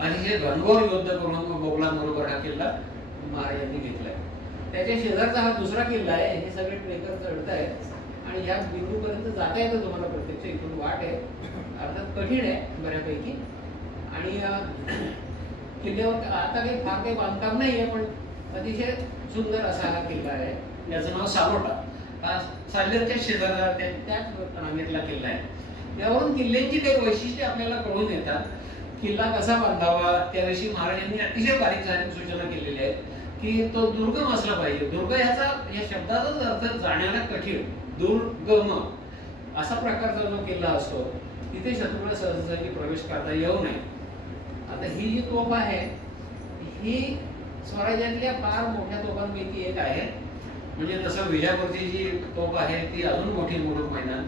अतिशय घनघोर युद्ध करून मोगलांबरोबर हा किल्ला महाराजांनी घेतलाय. त्याच्या शेजारचा हा दुसरा किल्ला आहे. हे सगळे ट्रेकर चढतायत आणि या बिंदूपर्यंत जाता येतं तुम्हाला प्रत्यक्ष. इथून वाट आहे, अर्थात कठीण आहे बऱ्यापैकी. आणि किल्ल्यावर आता काही फार काही बांधकाम नाहीये पण अतिशय सुंदर असा हा किल्ला आहे. याचं नाव सालोटा. हा साल्हेरच्या शेजारचा त्याच नामेतला किल्ला आहे. यावरून किल्ल्यांची काही वैशिष्ट्ये आपल्याला कळून येतात. किल्ला कसा बांधावा त्याविषयी महाराजांनी अतिशय बारीक सारीक सूचना केलेल्या आहेत की तो दुर्गम असला पाहिजे. दुर्ग ह्याचा या शब्दाचाच अर्थ जाण्याला कठीण, दुर्गम असा प्रकारचा जो किल्ला असतो तिथे शत्रूला सहजासहजी प्रवेश करता येऊ नये. आता ही जी तोफ आहे ही स्वराज्यातल्या फार मोठ्या तोफांपैकी एक आहे. म्हणजे जसं विजापूरची जी तोफ आहे ती अजून मोठी मुलुक मैदान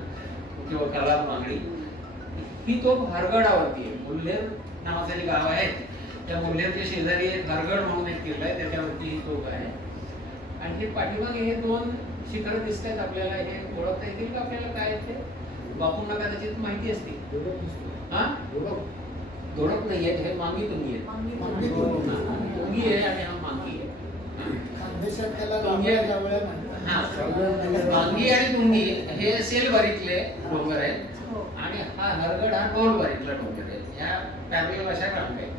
किंवा कलाब मांगडी. ही तोफ हरगडावरती आहे. मुल्हेर नावाचं जे गाव आहे त्या मुल्हेरच्या शेजारी एक हरगड म्हणून एक किल्ला आहे, त्याच्यावरती ही तोफ आहे. आणि हे पाठीमागे हे 2 शिखर दिसत आहेत आपल्याला. हे ओळखता येतील का आपल्याला काय ते? बापूंना कदाचित माहिती असते. हा धोडक नाही आहे, हे मांगी तुंगी आहे. तुंगी आहे आणि हा मांगी आहे. मांगी आणि तुंगी हे सेलबारीतले डोंगर आहेत आणि हा हरगड हा डोलबारीतला डोंगर आहे. ह्या पॅरलल अशा रांगा आहेत.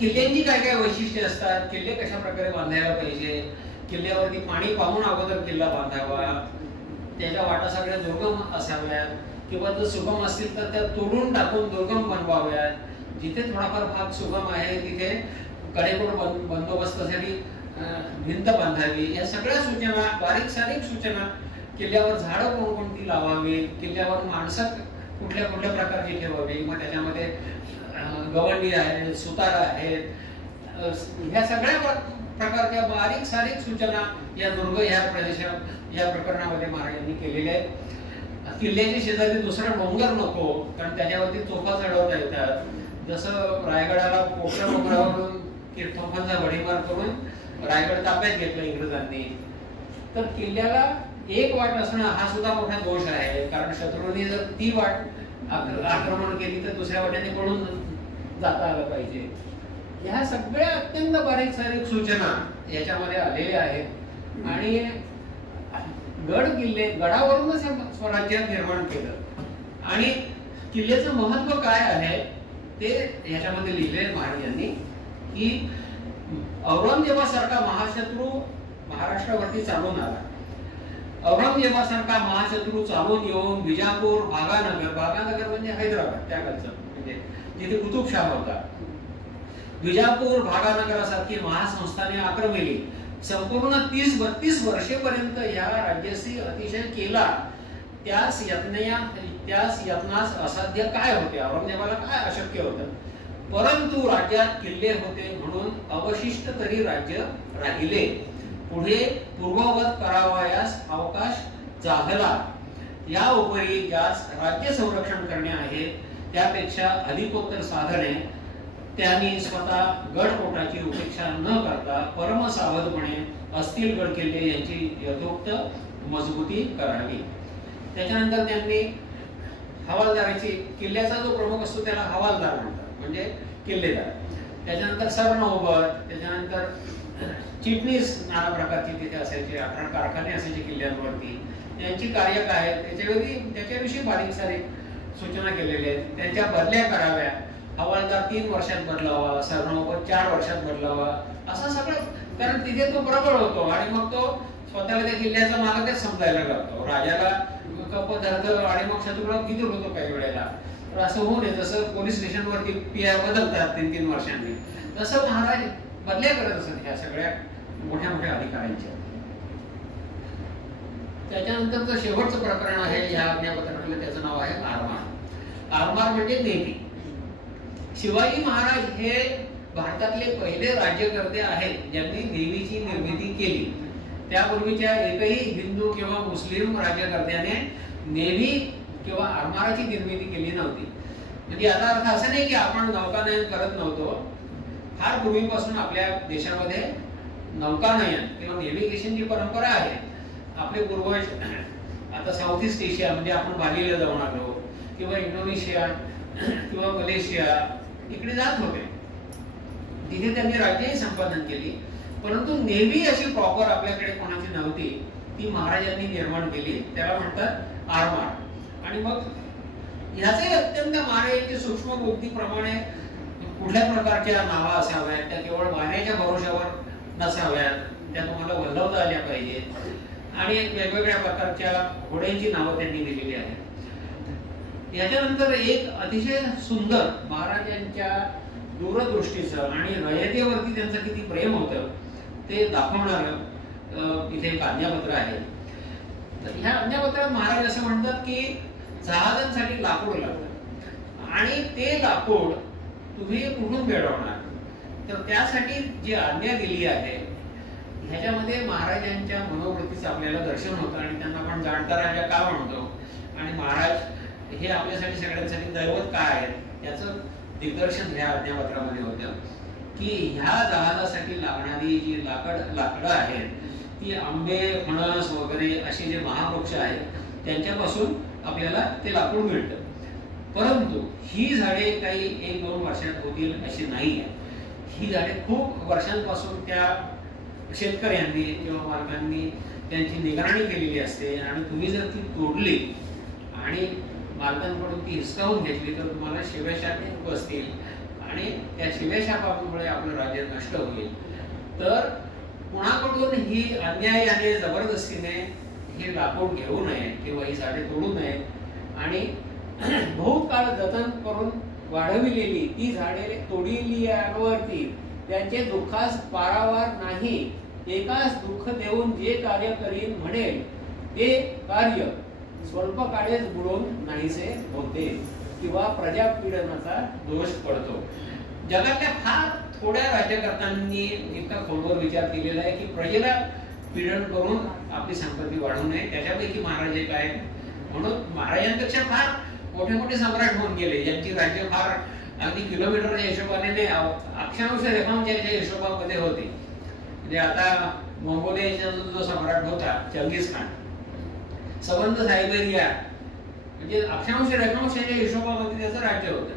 किल्ल्यांची काय काय वैशिष्ट्ये असतात, किल्ले कशा प्रकारे बांधायला पाहिजे, किल्ल्यावरती पाणी पाहून अगोदर किल्ला बांधावा, त्याच्या वाटा सगळ्या दुर्गम असाव्यात किंवा जर सुगम असतील तर त्या तोडून टाकून दुर्गम बनवाव्यात. जिथे थोडाफार भाग सुगम आहे तिथे कडेकोट बंदोबस्तासाठी भिंत बांधावी. या सगळ्या सूचना, बारीक सारीक सूचना, किल्ल्यावर झाडं कोणकोणती लावावी, किल्ल्यावर माणसं कुठल्या कुठल्या प्रकारची ठेवावी, मग त्याच्यामध्ये गवंडी आहेत, सुतार आहेत, ह्या सगळ्या प्रकारच्या बारीक सारीक सूचना या दुर्ग ह्या प्रदेशात या प्रकरणामध्ये महाराजांनी केलेल्या आहेत. किल्ल्याच्या शेजारी दुसरा डोंगर नको कारण त्याच्यावरती तोफा चढवता येतात. जसं रायगडाला पोखरा डोंगरावरून तोफांचा भडीमार करून रायगड ताब्यात घेतला इंग्रजांनी. तर किल्ल्याला एक वाट असणं हा सुद्धा मोठा दोष आहे. कारण शत्रूंनी जर ती वाट आक्रमण केली तर दुसऱ्या वाट्याने पळून जाता आलं पाहिजे. ह्या सगळ्या अत्यंत बारीक सारीक सूचना याच्यामध्ये आलेल्या आहेत आणि गड किल्ले गडावरूनच हे स्वराज्य निर्माण केलं आणि किल्ल्याचं महत्व काय आहे ते ह्याच्यामध्ये लिहिले महाराजांनी की औरंगजेबासारखा महाशत्रू महाराष्ट्रावरती चालून आला. औरंगजेबासारखा महाशत्रू चालून येऊन विजापूर भागानगर म्हणजे हैदराबाद त्या कालचं म्हणजे जिथे कुतुबशाह होता, विजापूर भागानगरासारखी महासंस्थाने आक्रमिली. संपूर्ण 30-32 वर्षेपर्यंत या राज्याशी अतिशय केला. त्याच यत्नास असाध्य काय होते, औरंगजेबाला काय अशक्य होतं, परंतु राज्यात किल्ले होते म्हणून अवशिष्ट तरी राज्य राहिले. पुढे पूर्ववत करावयास अवकाश जागला. या उपरी ज्यास राज्य संरक्षण करणे आहे त्यापेक्षा अधिकोत्तर साधने त्यांनी स्वतः गडकोटाची उपेक्षा न करता परमसावधपणे असतील गड किल्ले यांची यथोक्त मजबूती करावी. त्याच्यानंतर त्यांनी हवालदाराची, किल्ल्याचा जो प्रमुख असतो त्याला हवालदार म्हणतात म्हणजे किल्लेदार. त्याच्यानंतर सरनौबत, त्याच्यानंतर चिटणीस नाना प्रकारची तिथे असायचे, 18 कारखाने असायचे किल्ल्यांवरती. यांची कार्य काय त्याच्याविषयी बारीक सारीक सूचना केलेल्या आहेत. त्यांच्या बदल्या कराव्या. हवालदार 3 वर्षात बदलावा, सरनौबत 4 वर्षात बदलावा, असं सगळं. कारण तिथे तो प्रबळ होतो आणि मग तो स्वतःला त्या किल्ल्याचा मालकच समजायला लागतो. राजाला कप धरतो आणि मग शत्रूला किती होतो काही वेळेला. तर असं होऊ नये. जसं पोलीस स्टेशनवरती पीआय बदलतात 3-3 वर्षांनी, तसं महाराज बदल्या करत असत ह्या सगळ्या मोठ्या मोठ्या अधिकाऱ्यांच्या. त्याच्यानंतर शेवटचं प्रकरण आहे या आज्ञापत्रातलं, त्याचं नाव आहे आरमार. आरमार म्हणजे नेव्ही. शिवाजी महाराज हे भारतातले पहिले राज्यकर्ते आहेत ज्यांनी नेव्हीची निर्मिती केली. त्यापूर्वीच्या एकही हिंदू किंवा मुस्लिम राज्यकर्त्याने नेव्ही किंवा आरमाराची निर्मिती केली नव्हती. म्हणजे याचा अर्थ असा नाही की आपण नौकानयन करत नव्हतो. फार पूर्वीपासून आपल्या देशामध्ये नौकानयन किंवा नेव्हिगेशनची परंपरा आहे. आपले पूर्वज आता साऊथ ईस्ट एशिया म्हणजे आपण बालीला जाऊन आलो किंवा इंडोनेशिया किंवा मलेशिया इकडे जात होते. तिथे त्यांनी राज्यही संपादन केली. परंतु नेव्ही अशी प्रॉपर आपल्याकडे कोणाची नव्हती, ती महाराजांनी निर्माण केली. त्याला म्हणतात आरमार. आणि मग ह्याचे अत्यंत महाराजांची सूक्ष्म बुद्धीप्रमाणे कुठल्या प्रकारच्या नावा असाव्यात, त्या केवळ वाण्याच्या भरोशावर नसाव्यात, त्या तुम्हाला वल्लवता आल्या पाहिजेत आणि वेगवेगळ्या प्रकारच्या घोड्यांची नावं त्यांनी दिलेली आहेत. याच्यानंतर एक अतिशय सुंदर महाराजांच्या दूरदृष्टीचं आणि रयतेवरती त्यांचं किती प्रेम होतं ते दाखवणारं इथे एक आज्ञापत्र आहे. तर ह्या आज्ञापत्रात महाराज असं म्हणतात की जहाजांसाठी लाकूड लागतं आणि ते लाकूड तुम्ही कुठून मिळवणार. तर त्यासाठी जी आज्ञा दिली आहे ह्याच्यामध्ये महाराजांच्या मनोवृत्तीचं आपल्याला दर्शन होतं आणि त्यांना आपण जाणता राजा का म्हणतो आणि महाराज हे आपल्यासाठी सगळ्यांसाठी दैवत काय आहे याचं दिग्दर्शन ह्या आज्ञापत्रामध्ये होतं. की ह्या जहाजासाठी लागणारी जी लाकडं आहेत ती आंबे, फणस वगैरे असे जे महावृक्ष आहेत त्यांच्यापासून आपल्याला ते लाकूड मिळतं. परंतु ही झाडे काही 1-2 वर्षात होतील अशी नाही आहे. ही झाडे खूप वर्षांपासून त्या शेतकऱ्यांनी किंवा मालकांनी त्यांची निगराणी केलेली असते आणि तुम्ही जर ती तोडली आणि मालकांकडून ती हिसकावून घेतली तर तुम्हाला शिव्याशाप बसतील आणि त्या शिव्याशापामुळे आपलं राज्य नष्ट होईल. तर कुणाकडून ही अन्यायाने जबरदस्तीने हे लाकूड घेऊ नये किंवा ही झाडे तोडू नये आणि बहुत काळ जतन करून वाढविलेली ती झाडे तोडीली त्यांचे दुःखास पारावार नाही. एकाच दुःख देऊन जे कार्य करीन म्हणेल ते कार्य स्वल्प काळेच बुडून नाहीसे होते किंवा प्रजापीडनाचा दोष पडतो. जगातल्या फार थोड्या राज्यकर्त्यांनी इतका खोलवर विचार केलेला आहे की प्रजेला पीडन करून आपली संपत्ती वाढवू नये. त्याच्यापैकी महाराज एक आहे. म्हणून महाराजांपेक्षा फार मोठे मोठे सम्राट होऊन गेले ज्यांची राज्य फार अगदी किलोमीटरच्या हिशोबाने नाही अक्षांश रेखांशाच्या हिशोबामध्ये होते. म्हणजे आता मंगोलियाचा जो सम्राट होता चंगीज खान, संबंध सायबेरिया म्हणजे अक्षांश रेखांशाच्या हिशोबामध्ये त्याचं राज्य होतं.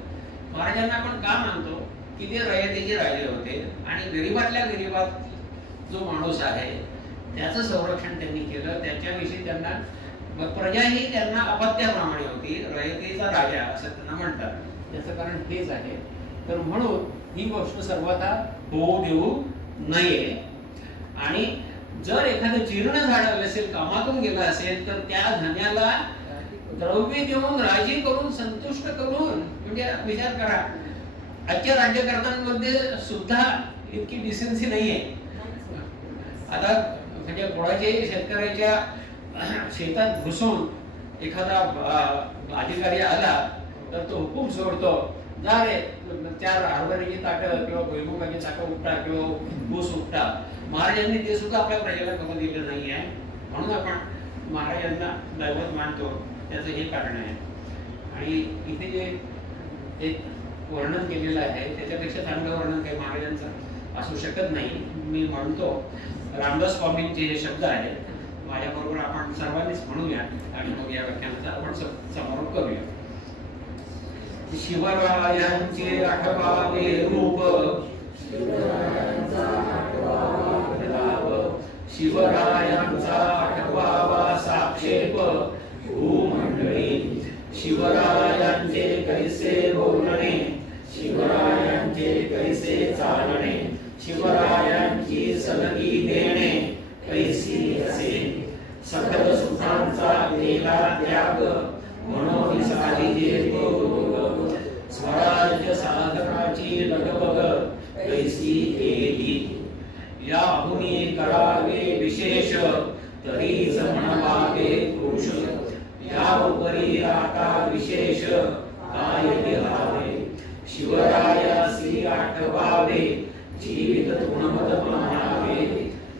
महाराजांना आपण का मानतो की ते रयतेचे राजे होते आणि गरीबातल्या गरीबात जो माणूस आहे त्याचं संरक्षण त्यांनी केलं. त्याच्याविषयी त्यांना प्रजा ही त्यांना अपत्याप्रमाणे होती. रयतेचा राजा असं त्यांना म्हणतात. याचं कारण हेच आहे. तर म्हणून ही गोष्ट सर्वथा होऊ देऊ नये. आणि जर एखादं जीर्ण झाड असेल, कामातून गेलं असेल, तर त्या धन्याला द्रव्य देऊन राजी करून संतुष्ट करून, म्हणजे विचार करा आजच्या राज्यकर्त्यांमध्ये सुद्धा इतकी डिसेन्सी नाहीये. आता म्हणजे कोणाचे शेतकऱ्याच्या शेतात घुसून एखादा अधिकारी आला तर तो हुकूम सोडतो, जा रे 4 हरभऱ्याची ताटं किंवा भुईमुगाची ताटं उपटा किंवा ऊस उपटा. महाराजांनी ते सुद्धा आपल्या प्रजेला करून दिलं नाही आहे. म्हणून आपण महाराजांना दैवत मानतो. त्याचं हे कारण आहे. आणि इथे जे एक वर्णन केलेलं आहे त्याच्यापेक्षा चांगलं वर्णन काही महाराजांचं असू शकत नाही. मी म्हणतो रामदास स्वामींचे हे शब्द आहेत. माझ्याबरोबर आपण सर्वांनीच म्हणूया आणि मग या व्याख्यानाचा आपण समारोप करूया. शिवरायांचे आठवावे रूप, शिवरायांचा आठवावा साक्षेप भूमंडळी. शिवरायांचे कैसे बोलणे, शिवरायांचे कैसे चालणे, शिवरायांची सलगी देणे कैसी असे. सकल सुखांचा केला त्याग म्हणून साधिजे भोग. स्वराज्य साधनाची लगबग कैसी केली. याहुनी करावे विशेष तरीच म्हणवावे पुरुष. याउपरी आता विशेष काय लिहावे. शिवरायासी आठवावे जीवित तुणमत म्हणावे.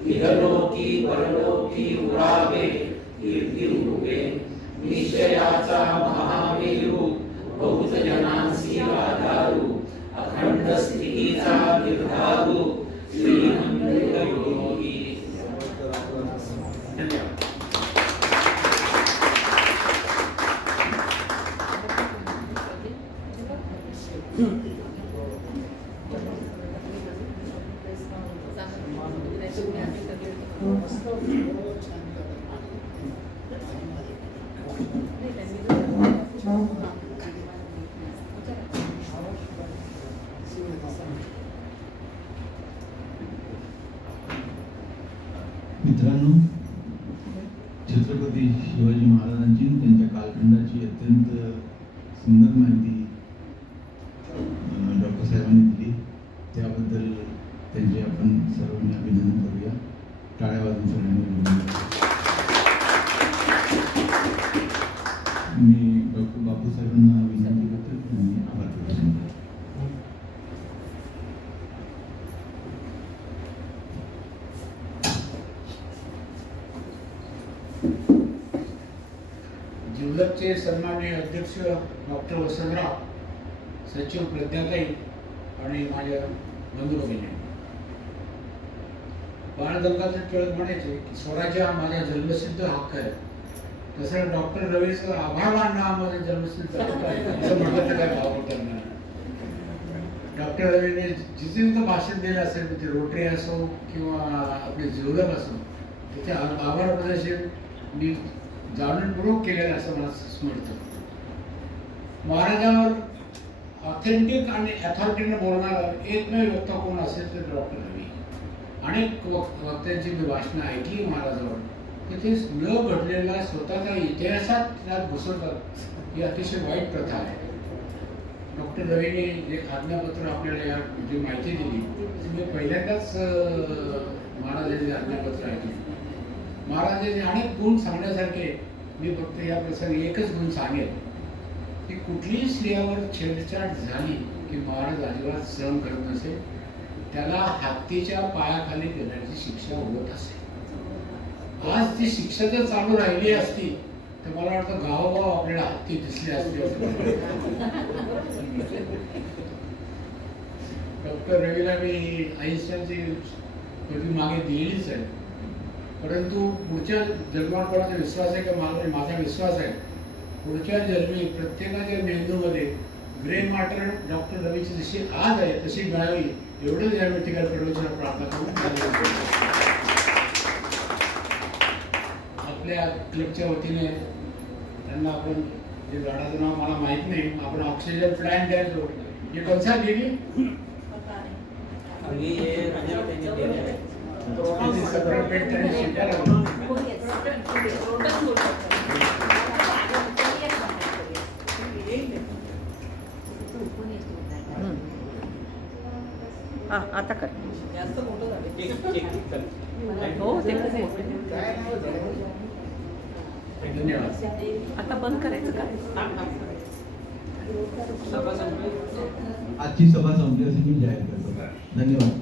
इहलोकी परलोकी उरावे कीर्ती उभे. निश्चयाचा महामेरू बहुत जनांसी आधारू. अखंड स्थितीचा निर्धारू श्रीमंत योगी. धन्यवाद. मित्रांनो, छत्रपती शिवाजी महाराजांची त्यांच्या कालखंडाची अत्यंत सुंदर माहिती डॉक्टर साहेबांनी दिली. त्याबद्दल त्यांचे आपण सर्वांनी अभिनंदन करूया. टाळ्या वाजून सगळ्यांनी. मी डॉक्टर बापू साहेबांना विनंती करतो त्यांनी आभार प्रदर्शन करा. जिल्ह्याचे सन्माननीय अध्यक्ष डॉक्टर वसंतराव, सचिव प्रज्ञाताई आणि माझ्या बंधू-भगिनी, बाळगंगाधर टिळक म्हणायचे की स्वराज्य हा माझा जन्मसिद्ध हक्क आहे. तसं डॉक्टर रवीचं आभार मानणं हा माझा जन्मसिद्ध हक्क आहे असं म्हटलं तर काय भाव करणार. डॉक्टर रवीने जिथे भाषण दिलं असेल, ते रोटरी असो किंवा आपले जिवलग असो, त्याचे आभार प्रदर्शन मी जाणूनपूर्वक केलेलं असं मला स्मरतं. महाराजांवर ऑथेंटिक आणि अथॉरिटीने बोलणारा एकमेव व्यक्ती कोण असेल तर डॉक्टर रवी. अनेक वक्त्यांची मी भाषणं ऐकली महाराजांवर, की ते न घडलेला स्वतःच्या इतिहासात त्यात घुसवतात. ही अतिशय वाईट प्रथा आहे. डॉक्टर रवीने जे आज्ञापत्र आपल्याला या जी माहिती दिली, मी पहिल्यांदाच महाराजांचे आज्ञापत्र ऐकले. महाराजांचे अनेक गुण सांगण्यासारखे. मी फक्त या प्रसंगी एकच गुण सांगेल की कुठलीही स्त्रियावर छेडछाड झाली की महाराज अजिबात सहन करत नसेल. त्याला हत्तीच्या पायाखाली देण्याची शिक्षा होत असे. आज ती शिक्षा जर चालू राहिली असती तर मला वाटतं गावोगाव आपल्याला हत्ती दिसले असते. डॉक्टर रवीला मी आईस्टरची कधी मागे दिलेलीच आहे. परंतु पुढच्या जन्मात कोणाचा विश्वास आहे का माझा विश्वास आहे, पुढच्या जन्मी प्रत्येकाच्या मेंदूमध्ये ब्रेन मार्टर डॉक्टर रवीची जशी आज आहे तशी मिळावी एवढंच या मेडिकल फेडरेशन प्रार्थना करून आपल्या क्लबच्या वतीने त्यांना आपण जे झाडाचं नाव मला माहित नाही, आपण ऑक्सिजन प्लांट द्यायचो. हे कौन दिली आता कर जास्त मोठं झालं. हो ते धन्यवाद. आता बंद करायचं का? आजची सभा संपली असे मी जाहीर करतो. धन्यवाद.